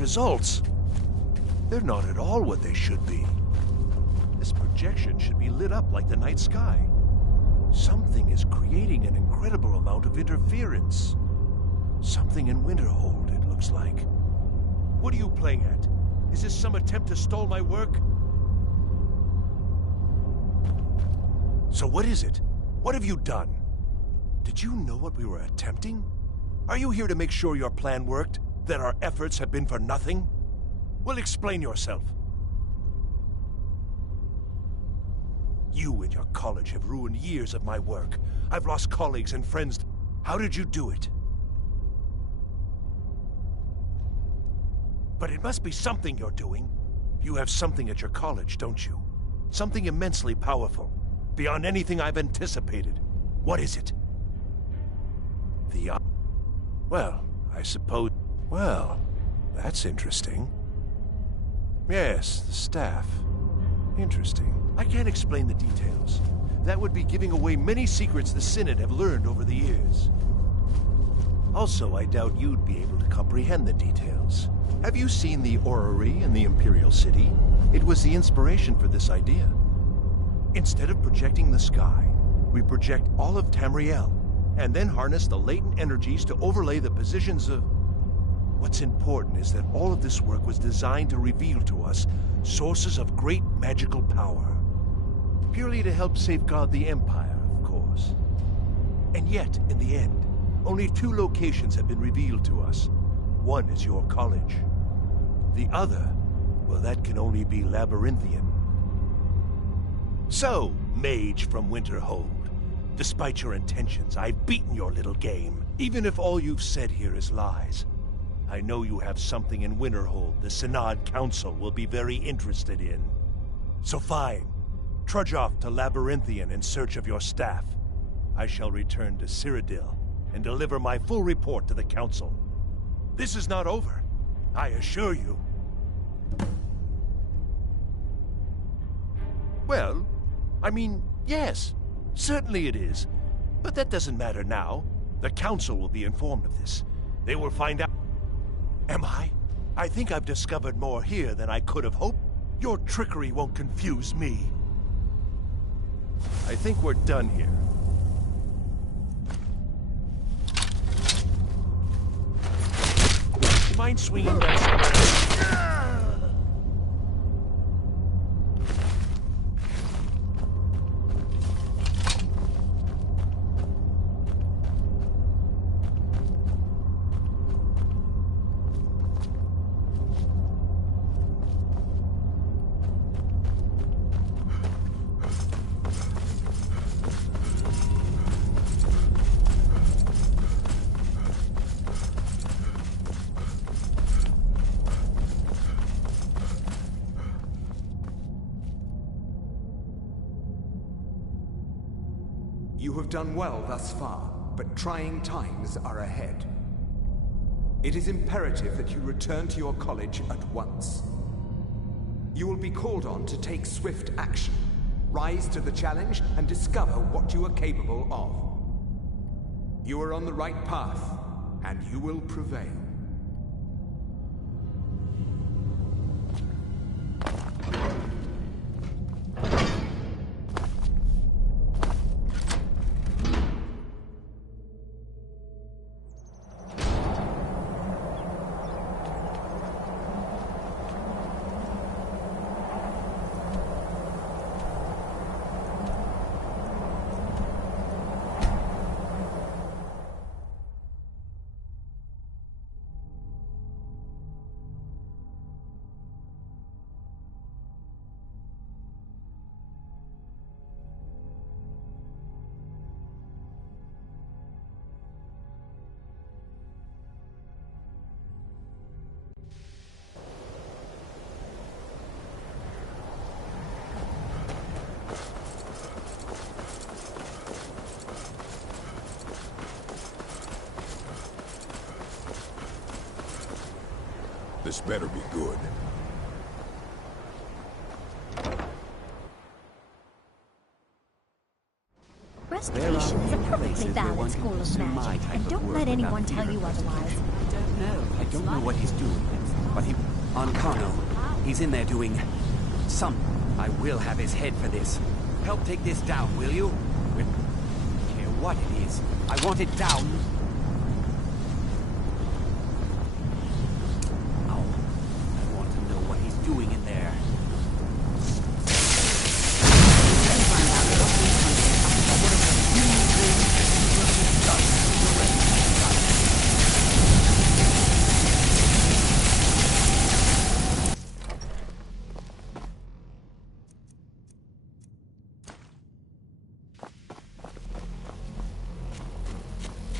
Results. They're not at all what they should be. This projection should be lit up like the night sky. Something is creating an incredible amount of interference. Something in Winterhold, it looks like. What are you playing at? Is this some attempt to stall my work? So what is it? What have you done? Did you know what we were attempting? Are you here to make sure your plan worked? That our efforts have been for nothing? Well, explain yourself. You and your college have ruined years of my work. I've lost colleagues and friends. How did you do it? But it must be something you're doing. You have something at your college, don't you? Something immensely powerful, beyond anything I've anticipated. What is it? Well, I suppose... Well, that's interesting. Yes, the staff. Interesting. I can't explain the details. That would be giving away many secrets the Synod have learned over the years. Also, I doubt you'd be able to comprehend the details. Have you seen the orrery in the Imperial City? It was the inspiration for this idea. Instead of projecting the sky, we project all of Tamriel, and then harness the latent energies to overlay the positions of... What's important is that all of this work was designed to reveal to us sources of great magical power. Purely to help safeguard the Empire, of course. And yet, in the end, only 2 locations have been revealed to us. One is your college. The other, well, that can only be labyrinthian. So, mage from Winterhold, despite your intentions, I've beaten your little game, even if all you've said here is lies. I know you have something in Winterhold the Synod Council will be very interested in. So fine. Trudge off to Labyrinthian in search of your staff. I shall return to Cyrodiil and deliver my full report to the Council. This is not over, I assure you. Well, I mean, yes, certainly it is. But that doesn't matter now. The Council will be informed of this. They will find out. Am I? I think I've discovered more here than I could have hoped. Your trickery won't confuse me. I think we're done here. You mind swinging that? You have done well thus far, but trying times are ahead. It is imperative that you return to your college at once. You will be called on to take swift action, rise to the challenge, and discover what you are capable of. You are on the right path, and you will prevail. This better be good. Restoration is a perfectly valid school of magic, and don't let anyone tell you otherwise. I don't know what he's doing, but he... Ancano, he's in there doing... some... I will have his head for this. Help take this down, will you? I don't care what it is. I want it down. Doing in there.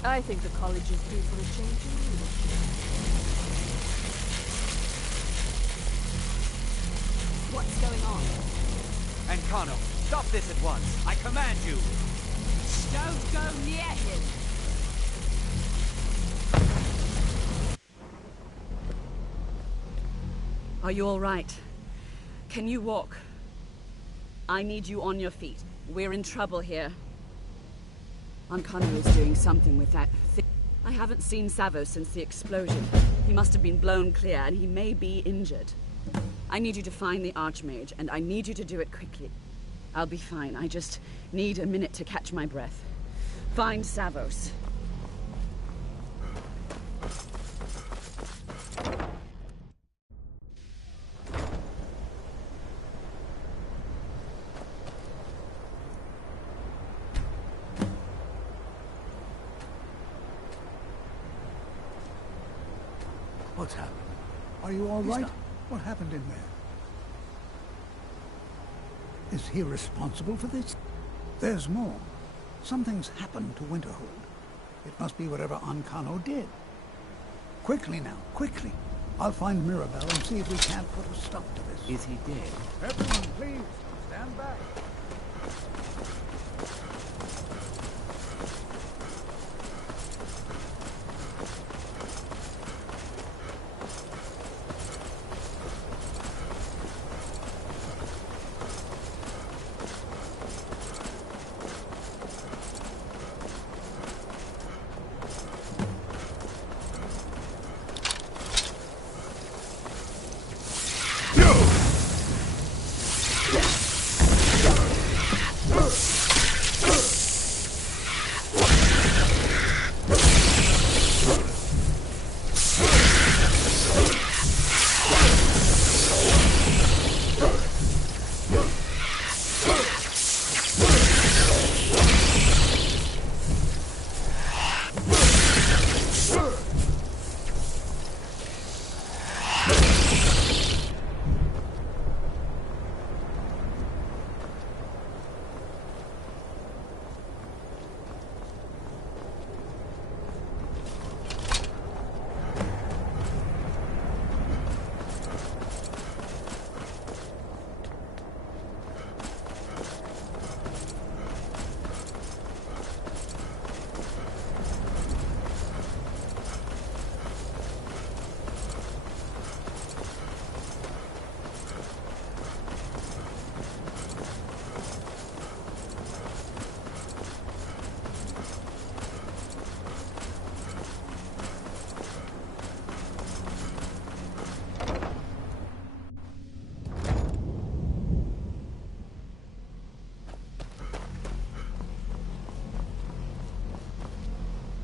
I think the college is due for a change in leadership. What's going on? Ancano, stop this at once. I command you. Don't go near him. Are you all right? Can you walk? I need you on your feet. We're in trouble here. Ancano is doing something with that thing. I haven't seen Savo since the explosion. He must have been blown clear, and he may be injured. I need you to find the Archmage, and I need you to do it quickly. I'll be fine. I just need a minute to catch my breath. Find Savos. What's happened? Are you all right? What happened in there? Is he responsible for this? There's more. Something's happened to Winterhold. It must be whatever Ancano did. Quickly now, quickly. I'll find Mirabelle and see if we can't put a stop to this. Is he dead? Everyone, please, stand back.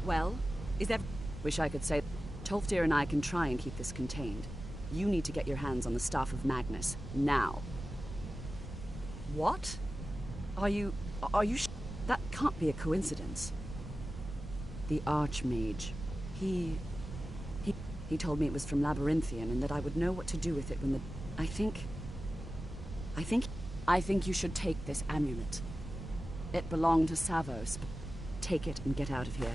Well, is that... Wish I could say... Tolfdir and I can try and keep this contained. You need to get your hands on the Staff of Magnus, now. What? Are you That can't be a coincidence. The Archmage. He told me it was from Labyrinthian and that I would know what to do with it when the... I think you should take this amulet. It belonged to Savos. Take it and get out of here.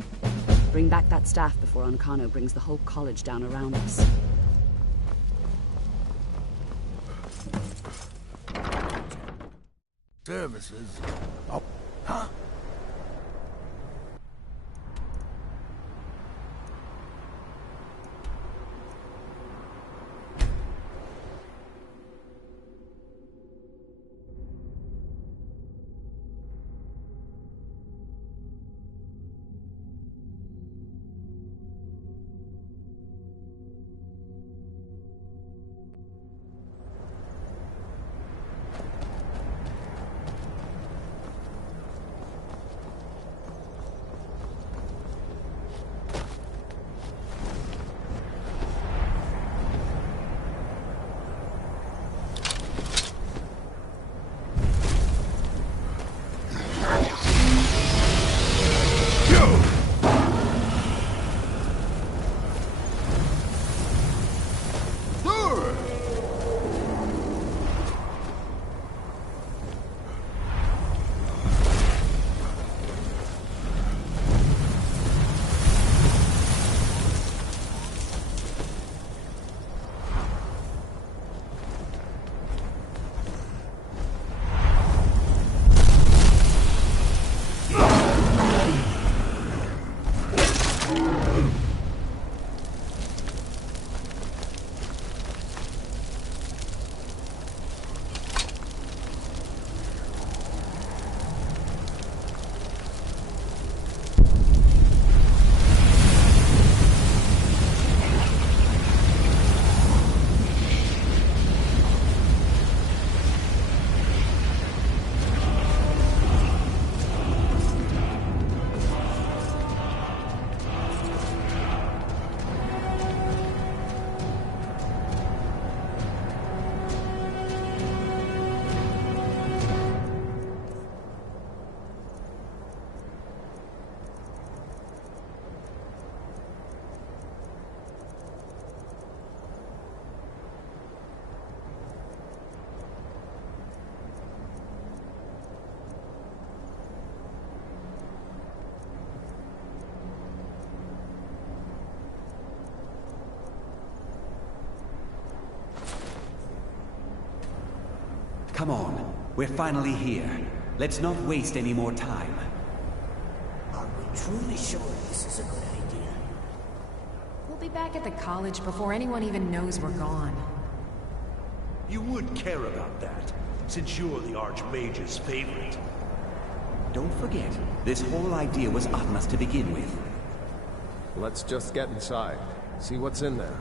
Bring back that staff before Ancano brings the whole college down around us. Services? Oh, huh? Come on. We're finally here. Let's not waste any more time. Are we truly sure this is a good idea? We'll be back at the college before anyone even knows we're gone. You would care about that, since you're the Archmage's favorite. Don't forget, this whole idea was Atma's to begin with. Let's just get inside. See what's in there.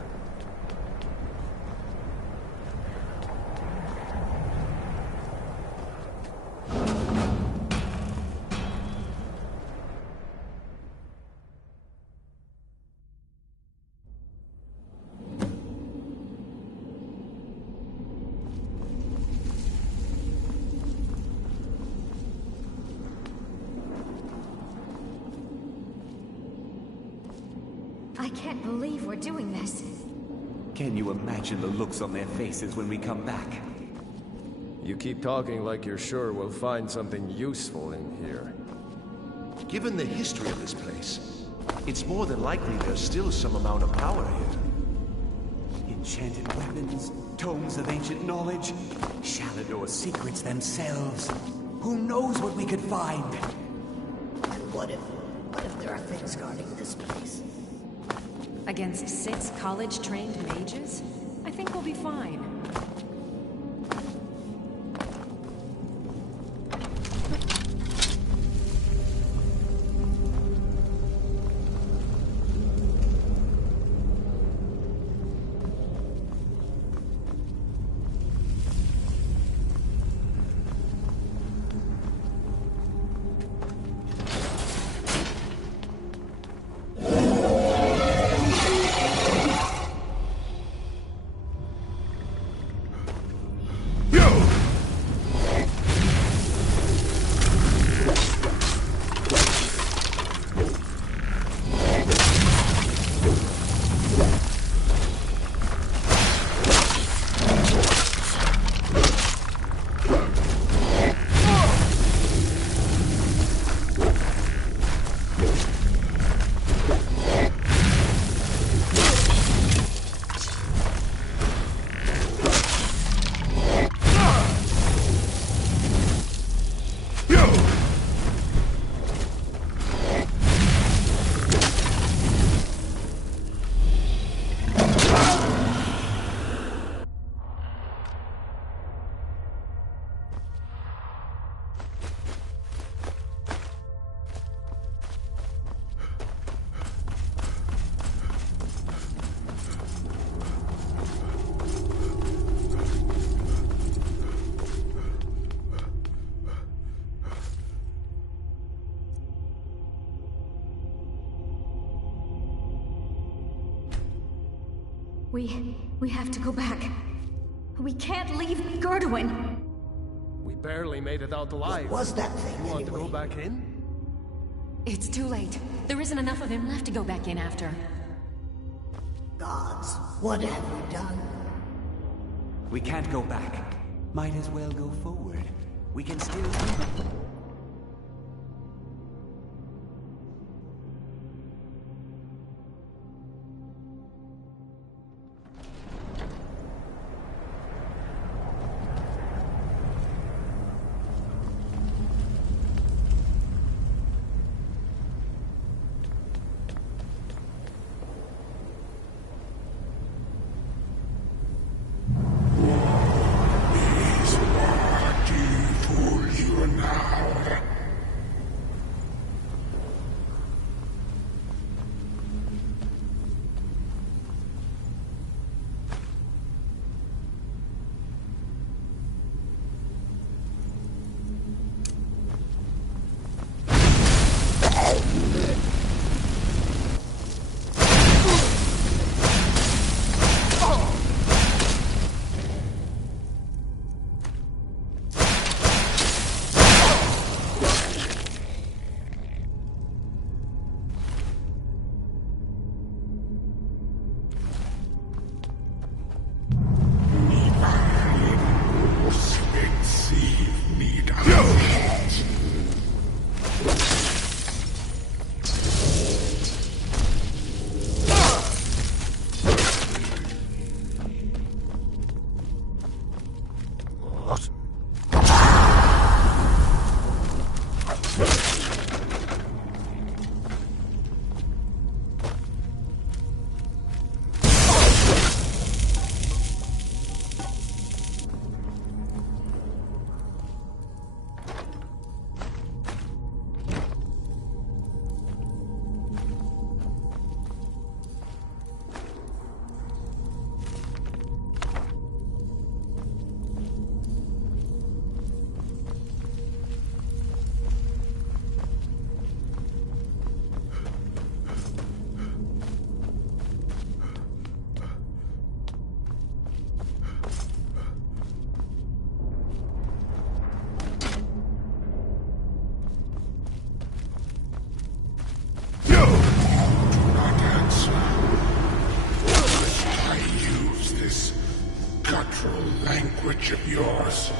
I can't believe we're doing this. Can you imagine the looks on their faces when we come back? You keep talking like you're sure we'll find something useful in here. Given the history of this place, it's more than likely there's still some amount of power here. Enchanted weapons, tomes of ancient knowledge, Shalador's secrets themselves. Who knows what we could find? And what if there are things guarding this place? Against 6 college-trained mages? I think we'll be fine. We have to go back. We can't leave Gerduin. We barely made it out alive. What was that thing, You want to anyway? go back in? It's too late. There isn't enough of him left to go back in after. Gods, what have we done? We can't go back. Might as well go forward. We can still... Fool you and I. yours.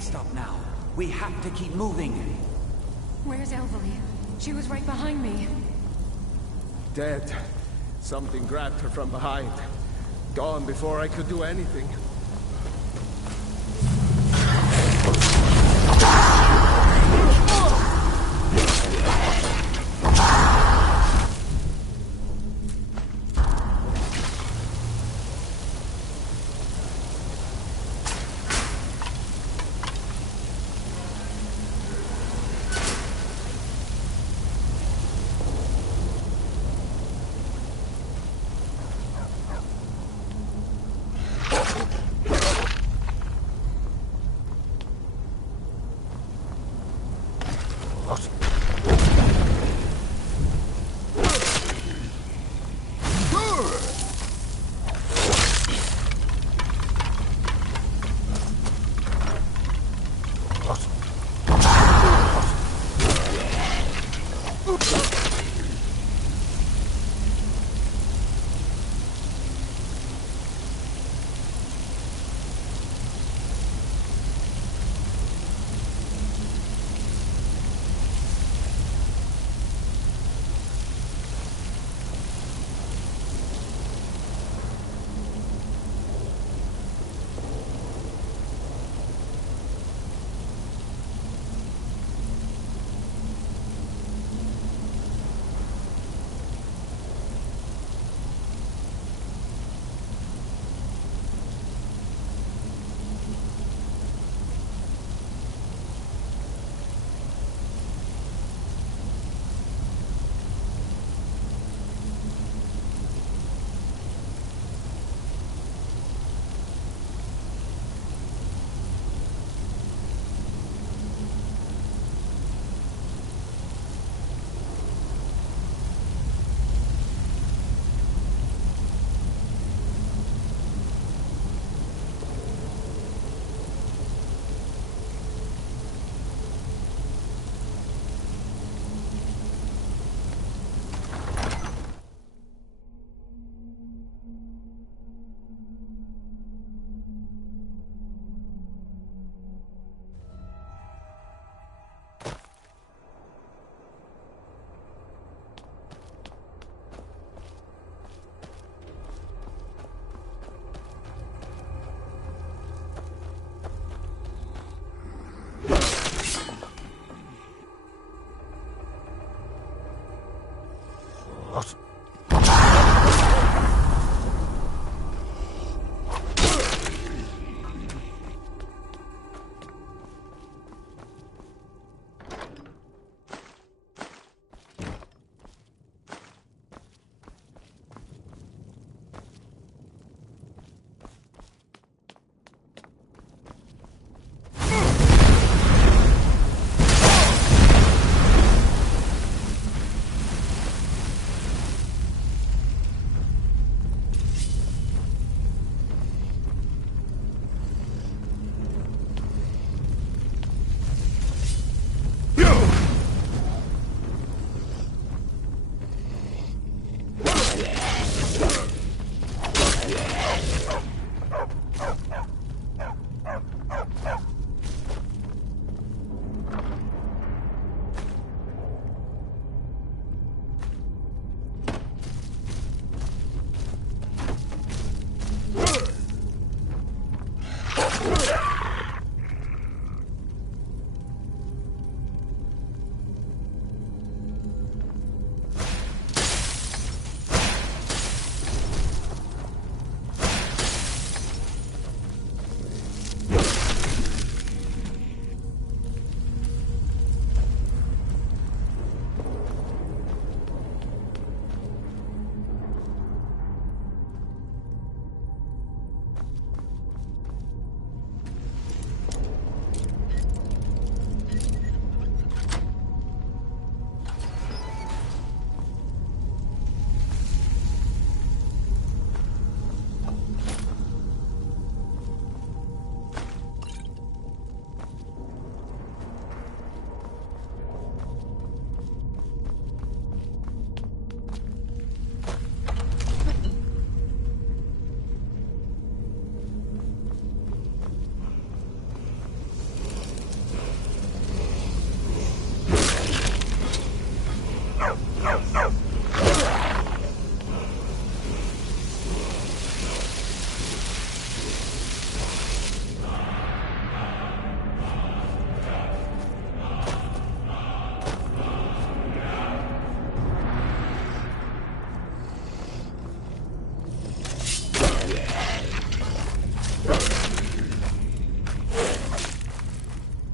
Stop now. We have to keep moving. Where's Elvelie? She was right behind me. Dead. Something grabbed her from behind. Gone before I could do anything.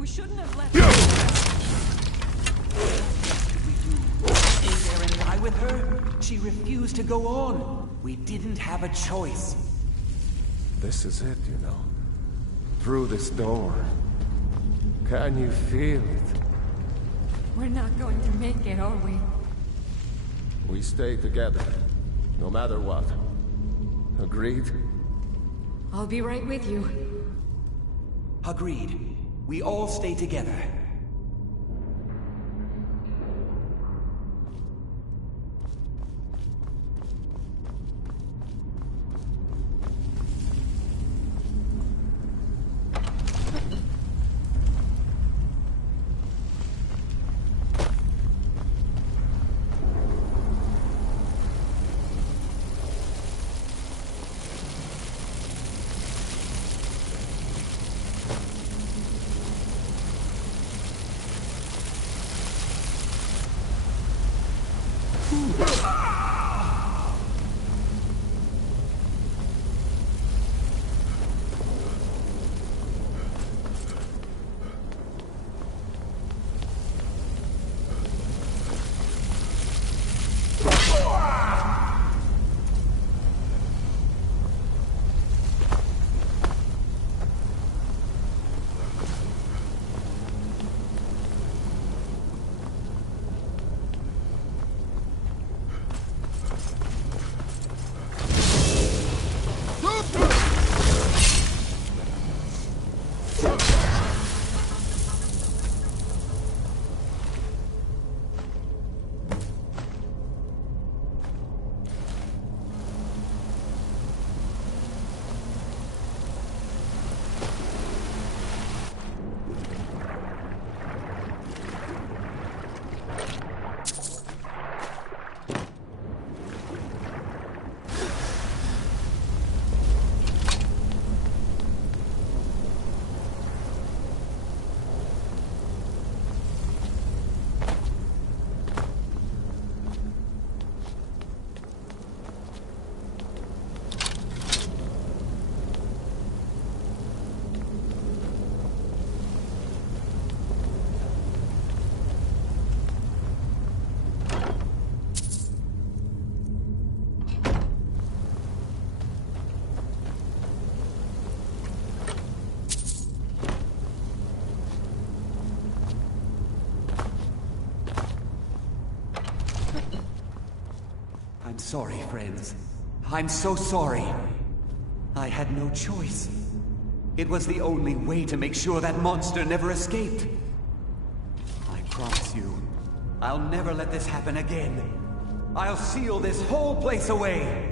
We shouldn't have left. Stay there and die with her? She refused to go on. We didn't have a choice. This is it, you know. Through this door. Can you feel it? We're not going to make it, are we? We stay together, no matter what. Agreed? I'll be right with you. Agreed. We all stay together. I'm sorry, friends. I'm so sorry. I had no choice. It was the only way to make sure that monster never escaped. I promise you, I'll never let this happen again. I'll seal this whole place away.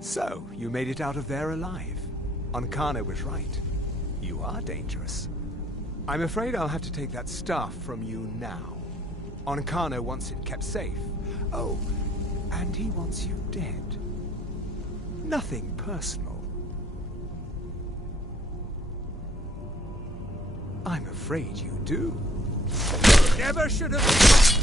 So, you made it out of there alive. Ankana was right. You are dangerous. I'm afraid I'll have to take that staff from you now. Ankana wants it kept safe. Oh, and he wants you dead. Nothing personal. I'm afraid you do. Never should have...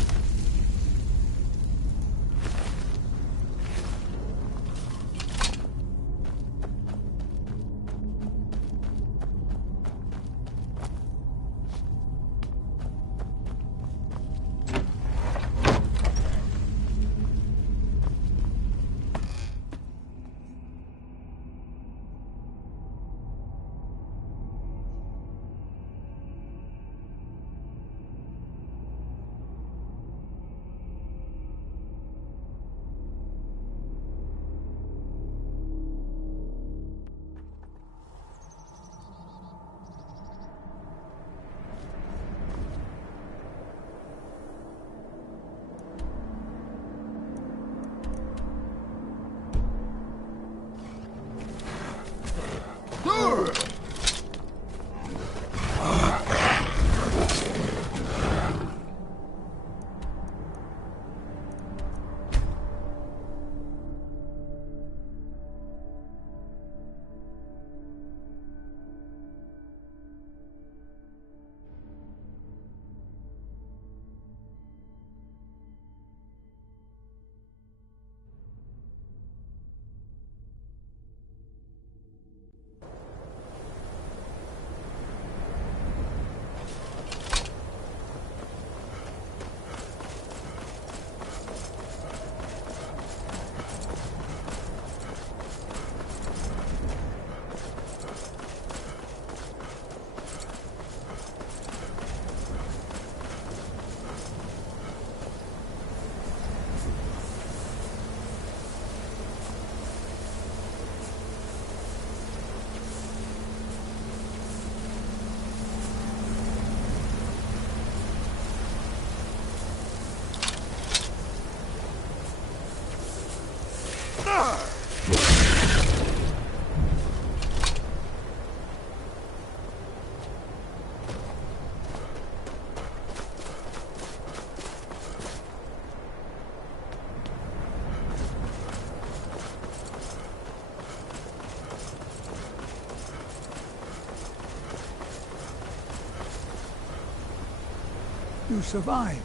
You survived.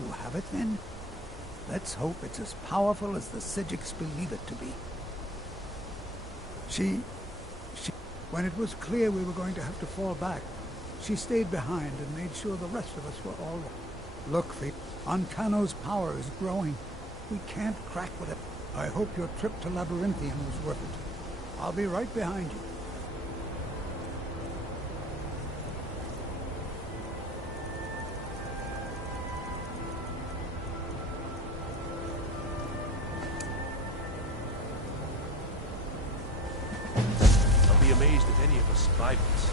You have it, then? Let's hope it's as powerful as the Psijics believe it to be. When it was clear we were going to have to fall back, she stayed behind and made sure the rest of us were all right. Look, Ancano's power is growing. We can't crack with it. I hope your trip to Labyrinthium was worth it. I'll be right behind you. I'll be amazed if any of us survive this.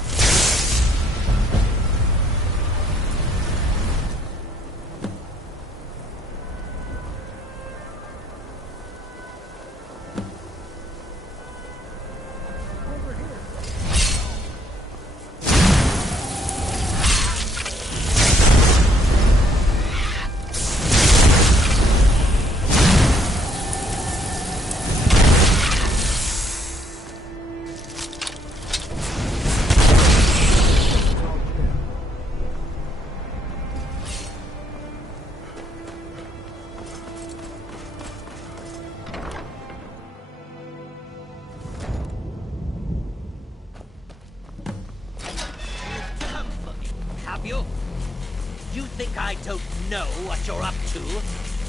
You think I don't know what you're up to?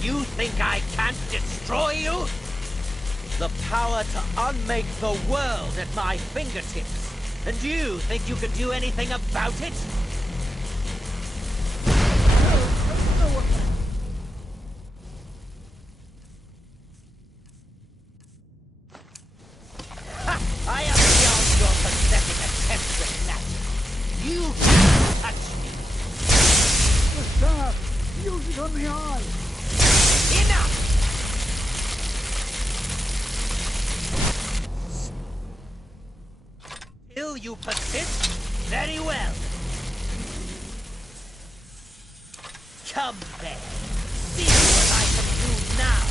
You think I can't destroy you? The power to unmake the world at my fingertips. And you think you can do anything about it? Ha! I am beyond your pathetic attempts at that. You can't touch me. The staff! Use it on the eye! Enough! Still you persist? Very well. Come then. See what I can do now.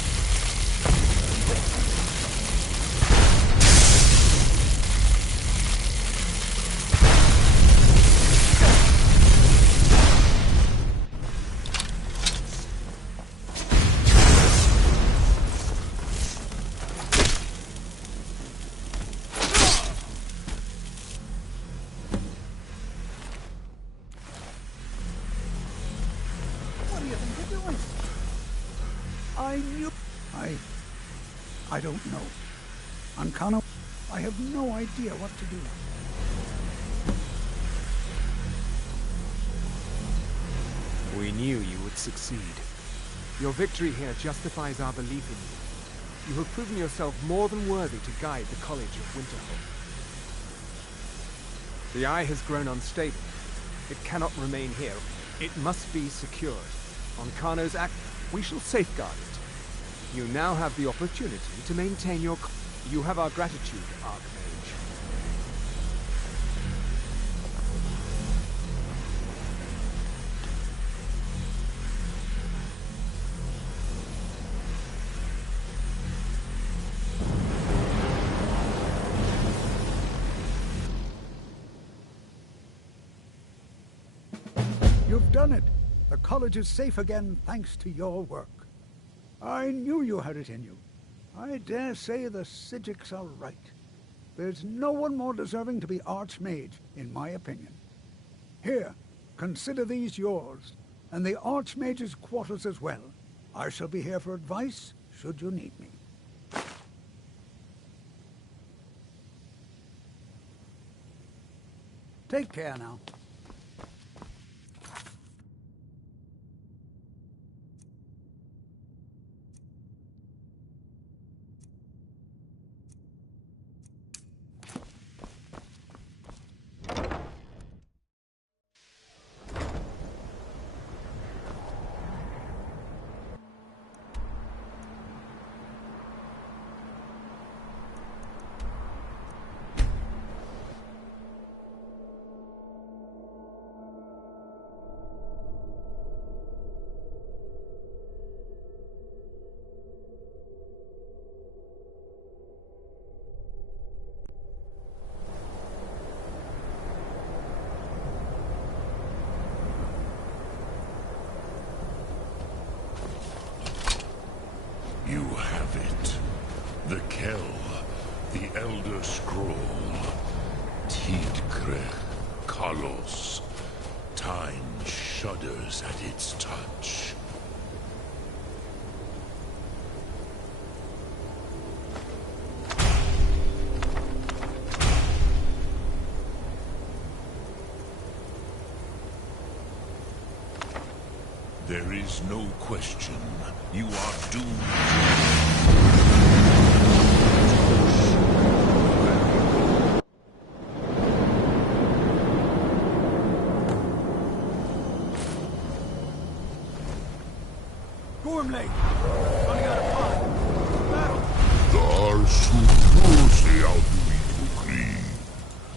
I knew... I don't know. Ancano, I have no idea what to do. We knew you would succeed. Your victory here justifies our belief in you. You have proven yourself more than worthy to guide the College of Winterhold. The Eye has grown unstable. It cannot remain here. It must be secured. On Kano's act, we shall safeguard it. You now have the opportunity to maintain your... You have our gratitude, Archmage. You've done it. The college is safe again thanks to your work. I knew you had it in you. I dare say the Psijics are right. There's no one more deserving to be Archmage, in my opinion. Here, consider these yours, and the Archmage's quarters as well. I shall be here for advice, should you need me. Take care now. of it. The Kell, the Elder Scroll. Tidkrech Kalos. Time shudders at its touch. There is no question. You are doomed. Gormley! Running out of time. Battle! Thar Suprose Alduin Ukri.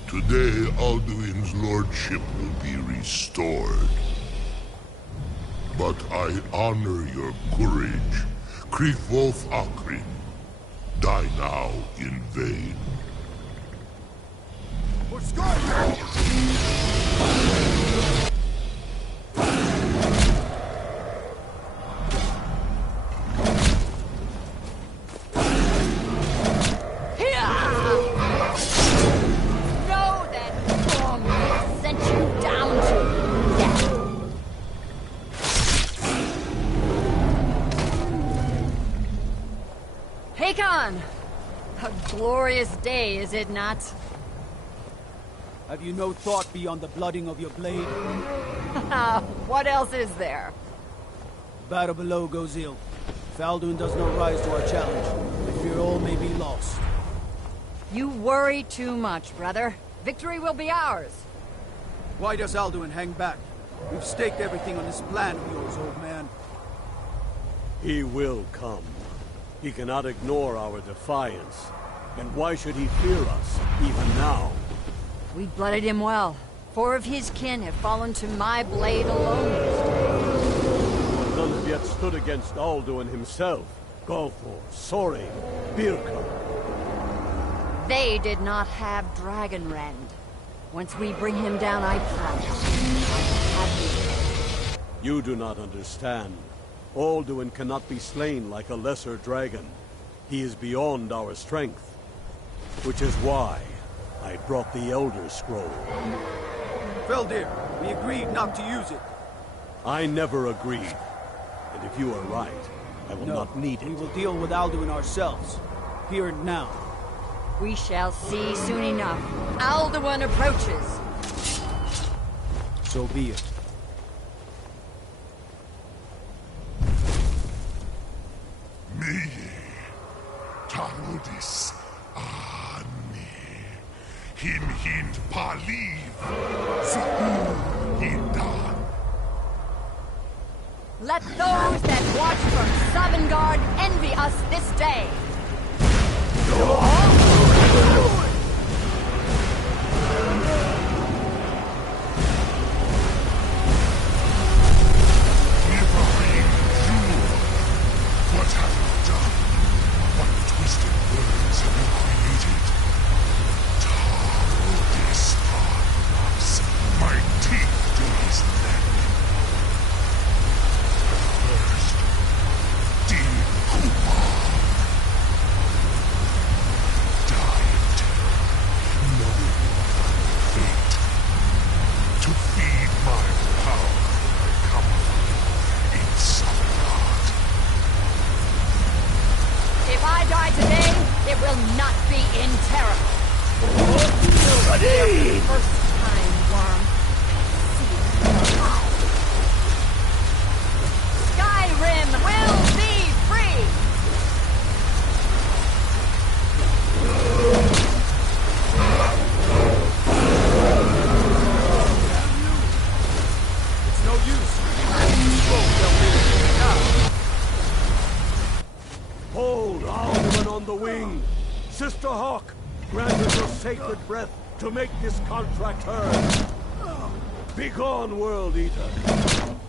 Today Alduin's lordship will be restored. But I honor your courage. Kriegwolf Akrin. Die now in vain. For Skyrim! Know that Gormley sent you down to death. Hakon! A glorious day, is it not? Have you no thought beyond the blooding of your blade? What else is there? Battle below goes ill. If Alduin does not rise to our challenge, I fear all may be lost. You worry too much, brother. Victory will be ours. Why does Alduin hang back? We've staked everything on this plan of yours, old man. He will come. He cannot ignore our defiance. And why should he fear us, even now? We blooded him well. 4 of his kin have fallen to my blade alone. But none have yet stood against Alduin himself. Golthor, Sorin, Birka. They did not have Dragonrend. Once we bring him down, I promise, I will have his head. You do not understand. Alduin cannot be slain like a lesser dragon. He is beyond our strength. Which is why I brought the Elder Scroll. Feldir, we agreed not to use it. I never agreed. And if you are right, I will not need it. We will deal with Alduin ourselves. Here and now. We shall see soon enough. Alduin approaches. So be it. Me, Tarudis, Ani, Him Hind Paliv, Zuur Hindan. Let those that watch from Sovngarde envy us this day. What have you done? What twisted words have you created? Tarudis Arnas, my teeth to his neck. First, Dean Kumar. Die in terror, knowing your final fate. To feed my power, I come in Sovngarde. If I die today, it will not be in terror. Ready! First time, worm. Skyrim will be free! It's no use. Now. Hold Alduin on the wing! Sister Hawk, grant us your sacred breath to make this contract hers! Begone, World Eater!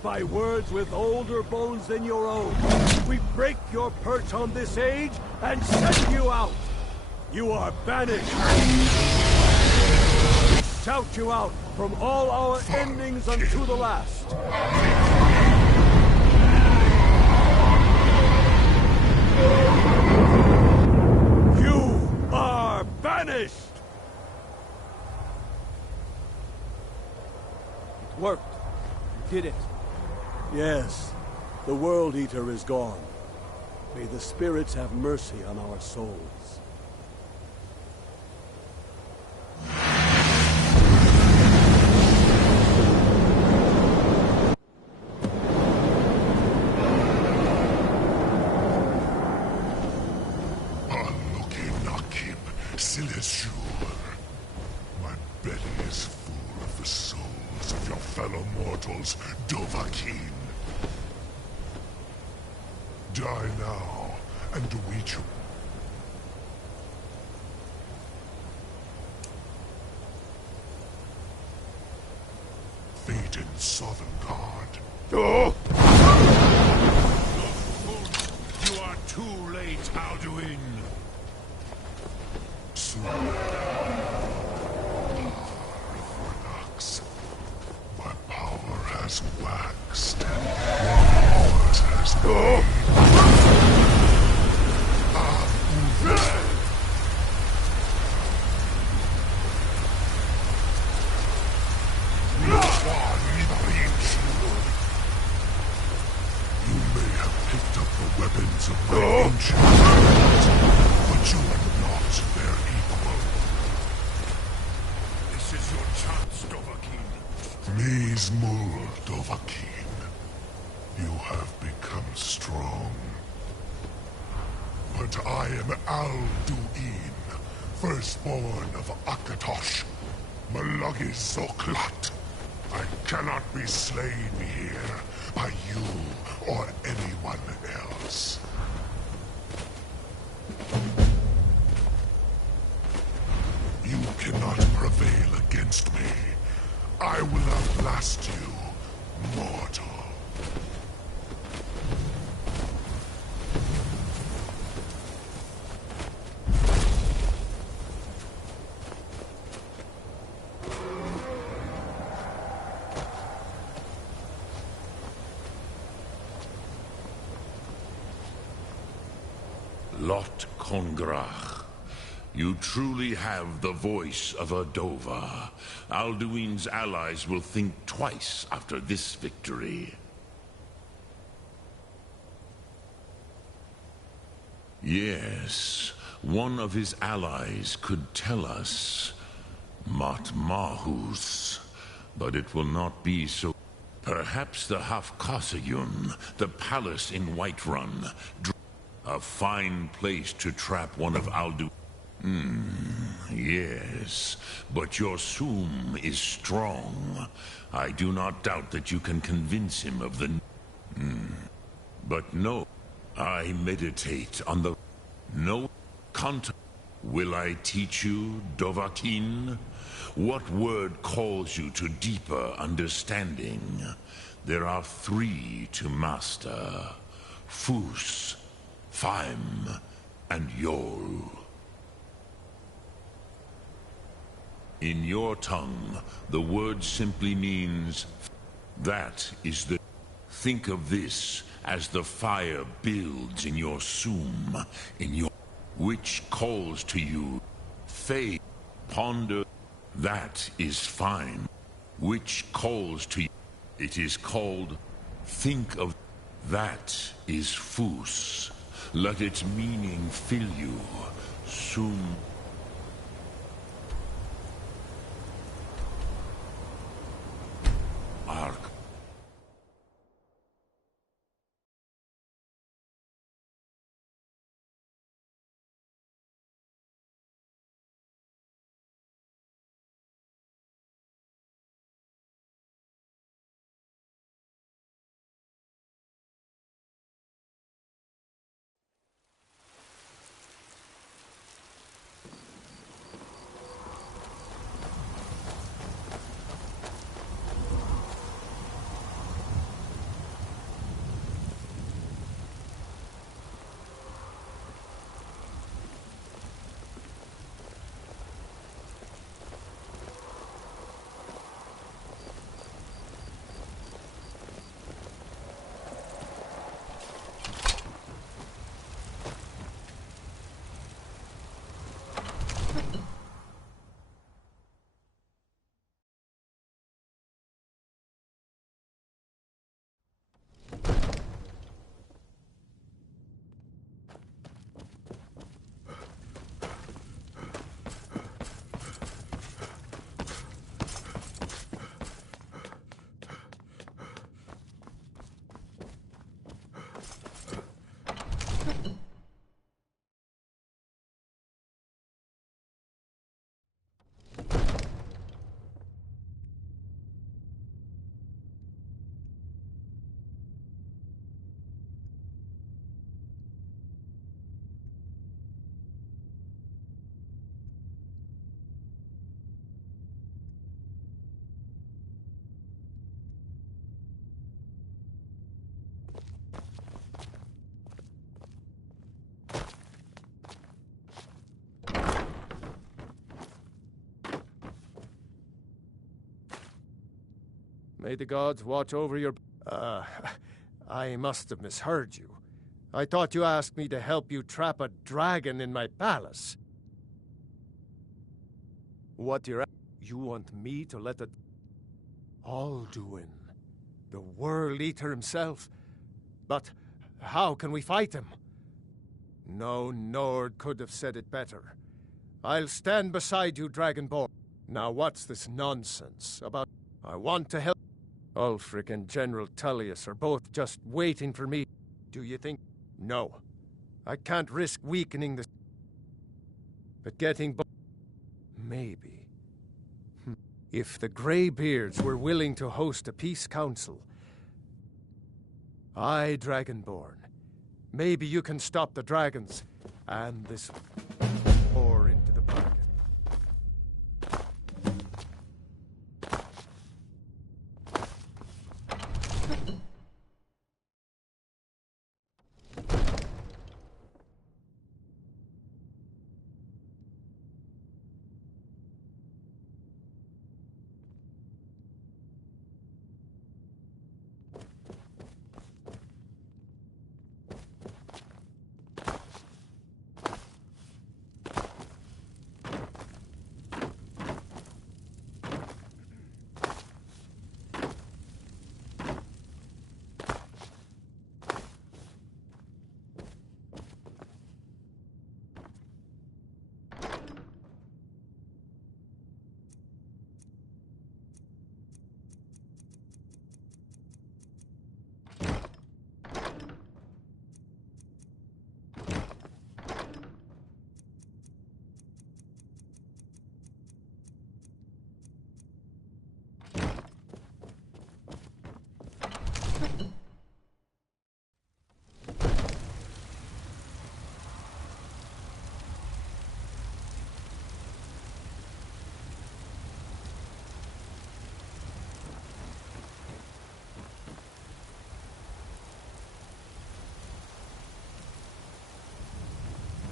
By words with older bones than your own, we break your perch on this age and send you out! You are banished! We shout you out from all our endings unto the last! finished! It worked. You did it. Yes, the World Eater is gone. May the spirits have mercy on our souls. My belly is full of the souls of your fellow mortals, Dovahkiin. Die now, and await you. Fate in Sovngarde. Oh! You are too late, Alduin. Soon. My power has waxed, and yours has waned. You may have picked up the weapons of my ancient friends, but you are not their equal. This is your chance, Dovahkiin. Mizmul Dovahkiin. You have become strong. But I am Alduin, firstborn of Akatosh, Malagis Zoklat. I cannot be slain here by you or anyone else. You cannot prevail against me. I will outlast you, mortal. Lot Kongrach. You truly have the voice of a Dova. Alduin's allies will think twice after this victory. Yes, one of his allies could tell us. Matmahus. But it will not be so. Perhaps the Hafkasayun, the palace in Whiterun. A fine place to trap one of Aldu. Yes, but your Sum is strong. I do not doubt that you can convince him of the... But no, I meditate on the... No contact. Will I teach you, Dovahkiin? What word calls you to deeper understanding? There are 3 to master. Fus, Faim, and Yol. In your tongue, the word simply means... That is the... Think of this as the fire builds in your Sum, in your... Which calls to you... Faith, ponder... That is fine. Which calls to you... It is called... Think of... That is Fus. Let its meaning fill you. Sum... Ark. May the gods watch over your... I must have misheard you. I thought you asked me to help you trap a dragon in my palace. What you want me to let the... Alduin, the World Eater himself? But how can we fight him? No Nord could have said it better. I'll stand beside you, Dragonborn. Now what's this nonsense about... I want to help... Ulfric and General Tullius are both just waiting for me. Do you think... No. I can't risk weakening the... But getting... Maybe. If the Greybeards were willing to host a peace council... Aye, Dragonborn. Maybe you can stop the dragons, and this... or into the bargain.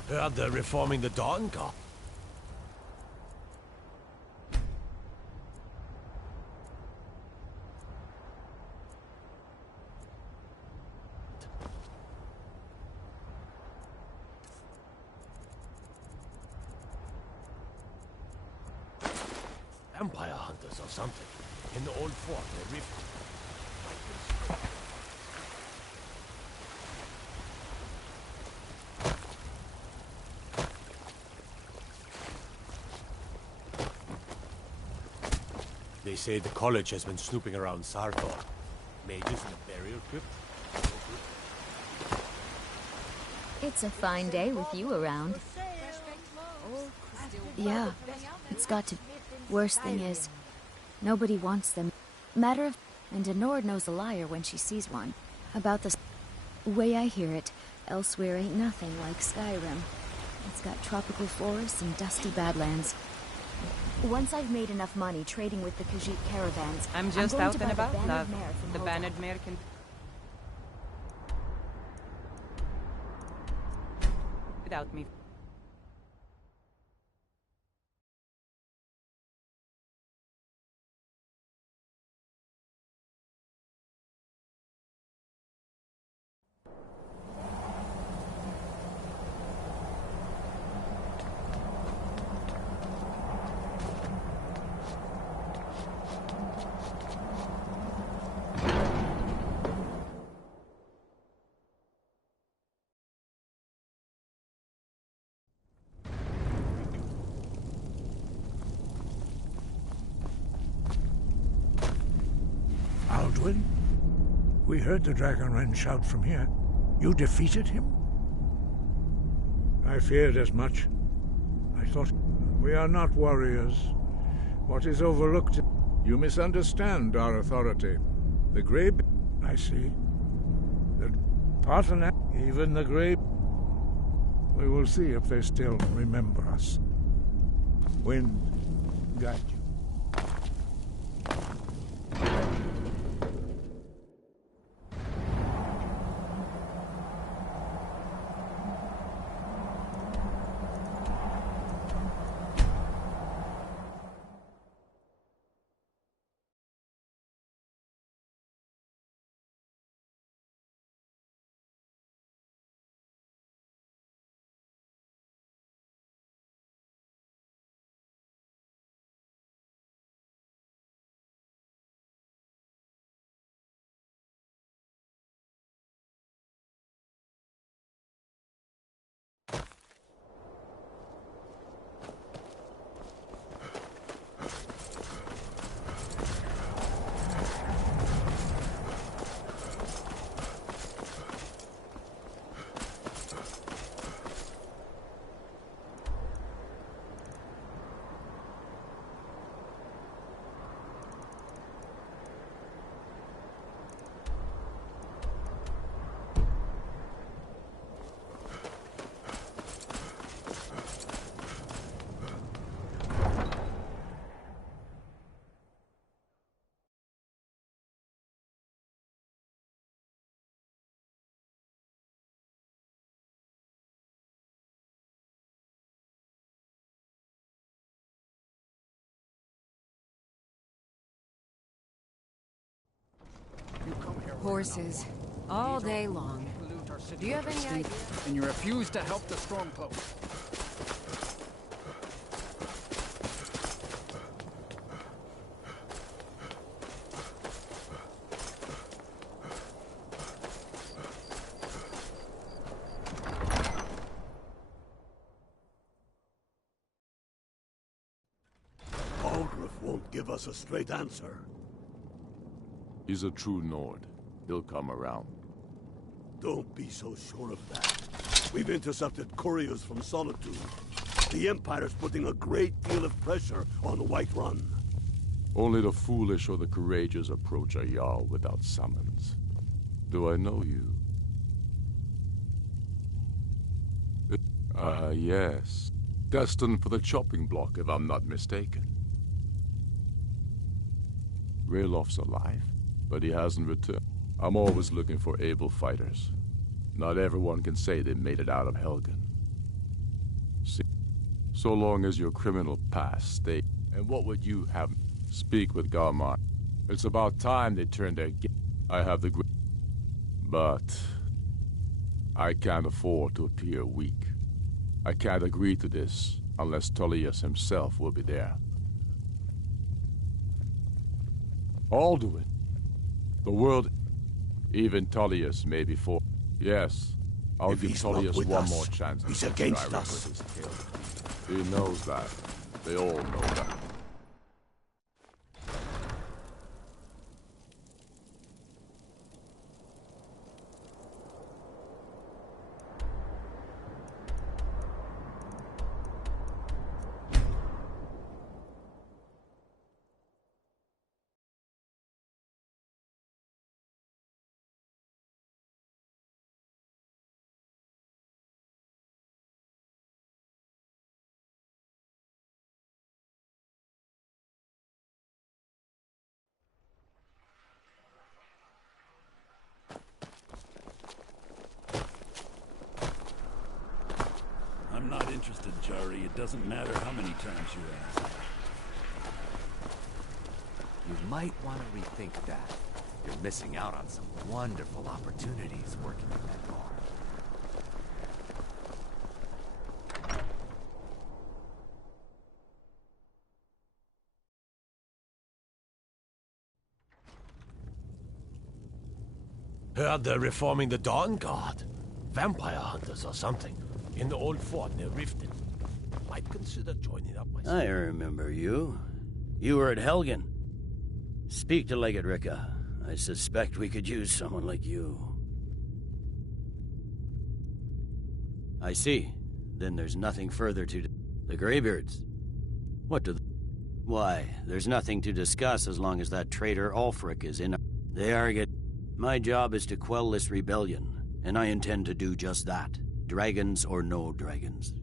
Heard they're reforming the Dawn Guard. Vampire hunters or something. In the old fort, they They say the college has been snooping around Sartor. Mages in the burial crypt. It's a fine day with you around. Yeah, it's got to... Worst thing is, nobody wants them. Matter of... And Denord knows a liar when she sees one. About the... Way I hear it, elsewhere ain't nothing like Skyrim. It's got tropical forests and dusty badlands. Once I've made enough money trading with the Khajiit caravans, I'm just going out to and buy about, the love. Bannered Mare from The Hobart. Bannered Mare can... Without me. Alduin? We heard the Dragonren shout from here. You defeated him? I feared as much. I thought... We are not warriors. What is overlooked... You misunderstand our authority. The Grey... I see. The Parthenac... Even the Grey... We will see if they still remember us. Wind, guide you. Horses. All day long. Do you have any idea? And you refuse to help the Stormcloaks. Aldrich won't give us a straight answer. He's a true Nord. He'll come around. Don't be so sure of that. We've intercepted couriers from Solitude. The Empire's putting a great deal of pressure on Whiterun. Only the foolish or the courageous approach a Jarl without summons. Do I know you? Yes. Destined for the chopping block, if I'm not mistaken. Raylof's alive, but he hasn't returned. I'm always looking for able fighters. Not everyone can say they made it out of Helgen. See, so long as your criminal past stay. And what would you have? Speak with Galmar. It's about time they turned their I have the but I can't afford to appear weak. I can't agree to this unless Tullius himself will be there. Alduin. The world, even Tullius may be for. Yes, I'll give Tullius one more chance. He's against us. He knows that. They all know that. I'm not interested, Jari. It doesn't matter how many times you ask. You might want to rethink that. You're missing out on some wonderful opportunities working in that bar. Heard they're reforming the Dawn Guard. Vampire hunters or something. In the old fort near Riften. Might consider joining up myself. I remember you. You were at Helgen. Speak to Legate Ricka. I suspect we could use someone like you. I see. Then there's nothing further to... The Greybeards. What do... Why, there's nothing to discuss as long as that traitor Ulfric is in... They are get... My job is to quell this rebellion, and I intend to do just that. Dragons or no dragons.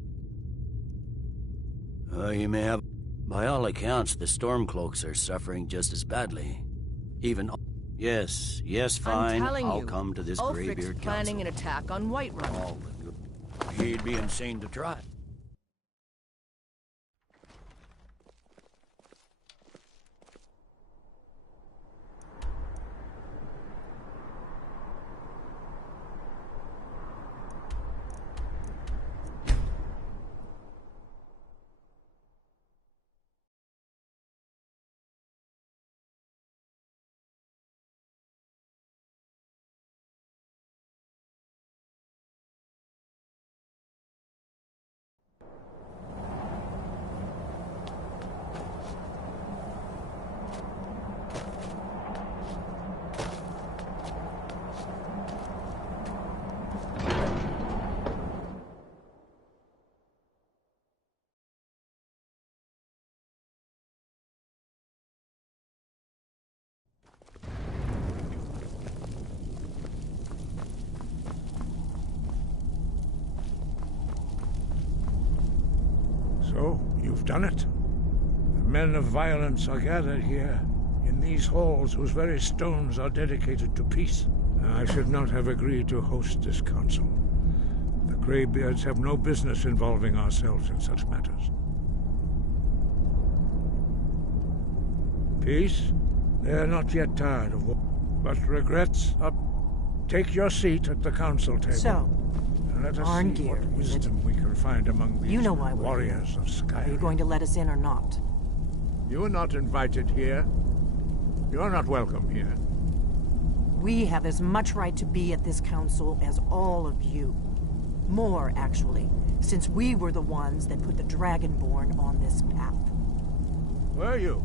You may have... By all accounts, the Stormcloaks are suffering just as badly. Even... Yes, fine. I'll come to this Greybeard Council. Planning an attack on Whiterun. He'd be insane to try. So, you've done it. The men of violence are gathered here, in these halls whose very stones are dedicated to peace. I should not have agreed to host this council. The Greybeards have no business involving ourselves in such matters. Peace? They are not yet tired of war. But regrets up. Take your seat at the council table. So, and let us see Arngeir, what wisdom we can find among these you know why we're warriors here. of Skyrim. Are you going to let us in or not? You are not invited here. You are not welcome here. We have as much right to be at this council as all of you. More, actually, since we were the ones that put the Dragonborn on this path. Were you?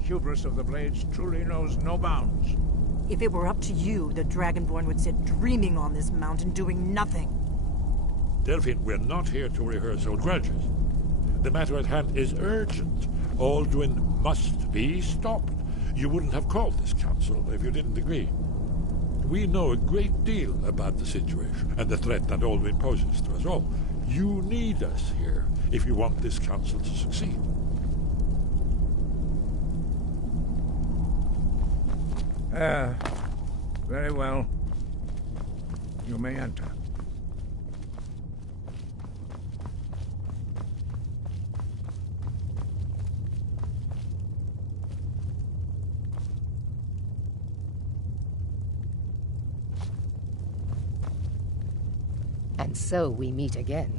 Hubris of the Blades truly knows no bounds. If it were up to you, the Dragonborn would sit dreaming on this mountain doing nothing. Delphine, we're not here to rehearse old grudges. The matter at hand is urgent. Alduin must be stopped. You wouldn't have called this council if you didn't agree. We know a great deal about the situation and the threat that Alduin poses to us all. You need us here if you want this council to succeed. Very well. You may enter. And so we meet again.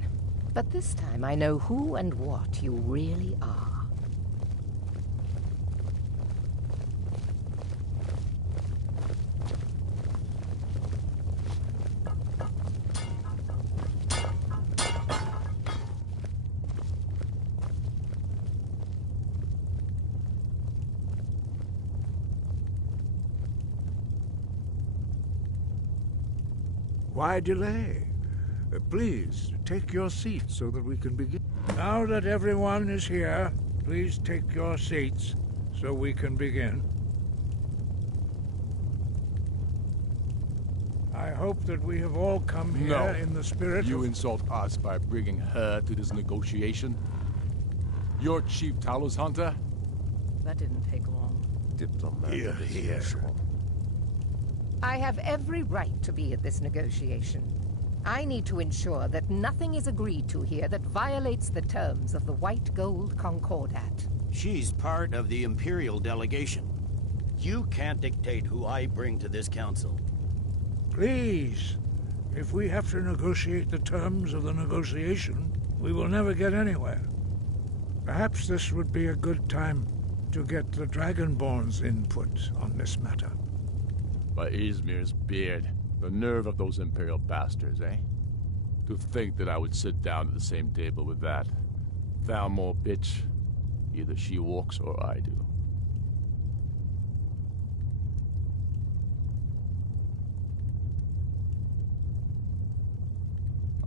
But this time I know who and what you really are. Why delay? Please, take your seat so that we can begin. Now that everyone is here, please take your seats so we can begin. I hope that we have all come here in the spirit You of... insult us by bringing her to this negotiation? You're Chief Talos Hunter? That didn't take long. Diplomat as usual. I have every right to be at this negotiation. I need to ensure that nothing is agreed to here that violates the terms of the White Gold Concordat. She's part of the Imperial delegation. You can't dictate who I bring to this council. Please, if we have to negotiate the terms of the negotiation, we will never get anywhere. Perhaps this would be a good time to get the Dragonborn's input on this matter. By Izmir's beard, the nerve of those Imperial bastards, eh? To think that I would sit down at the same table with that Thalmor bitch. Either she walks or I do.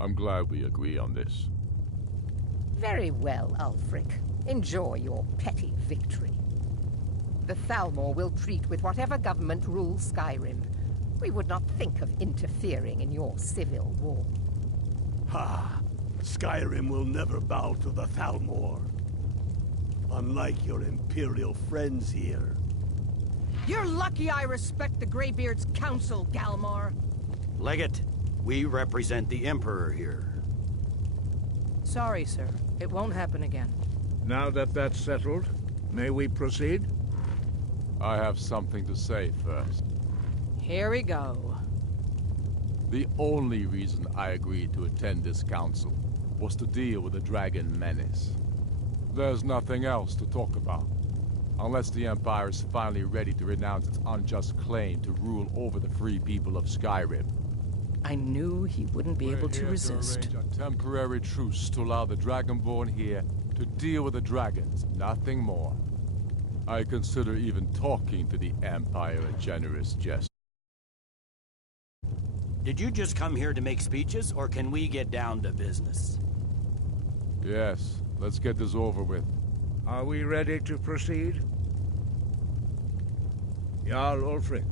I'm glad we agree on this. Very well, Ulfric. Enjoy your petty victory. The Thalmor will treat with whatever government rules Skyrim. We would not think of interfering in your civil war. Ha! Skyrim will never bow to the Thalmor. Unlike your Imperial friends here. You're lucky I respect the Greybeard's counsel, Galmar. Legate, we represent the Emperor here. Sorry, sir. It won't happen again. Now that that's settled, may we proceed? I have something to say first. Here we go. The only reason I agreed to attend this council was to deal with the dragon menace. There's nothing else to talk about, unless the Empire is finally ready to renounce its unjust claim to rule over the free people of Skyrim. I knew he wouldn't be able to We're here resist. to arrange a temporary truce to allow the Dragonborn here to deal with the dragons, nothing more. I consider even talking to the Empire a generous gesture. Did you just come here to make speeches, or can we get down to business? Yes, let's get this over with. Are we ready to proceed? Jarl Ulfric,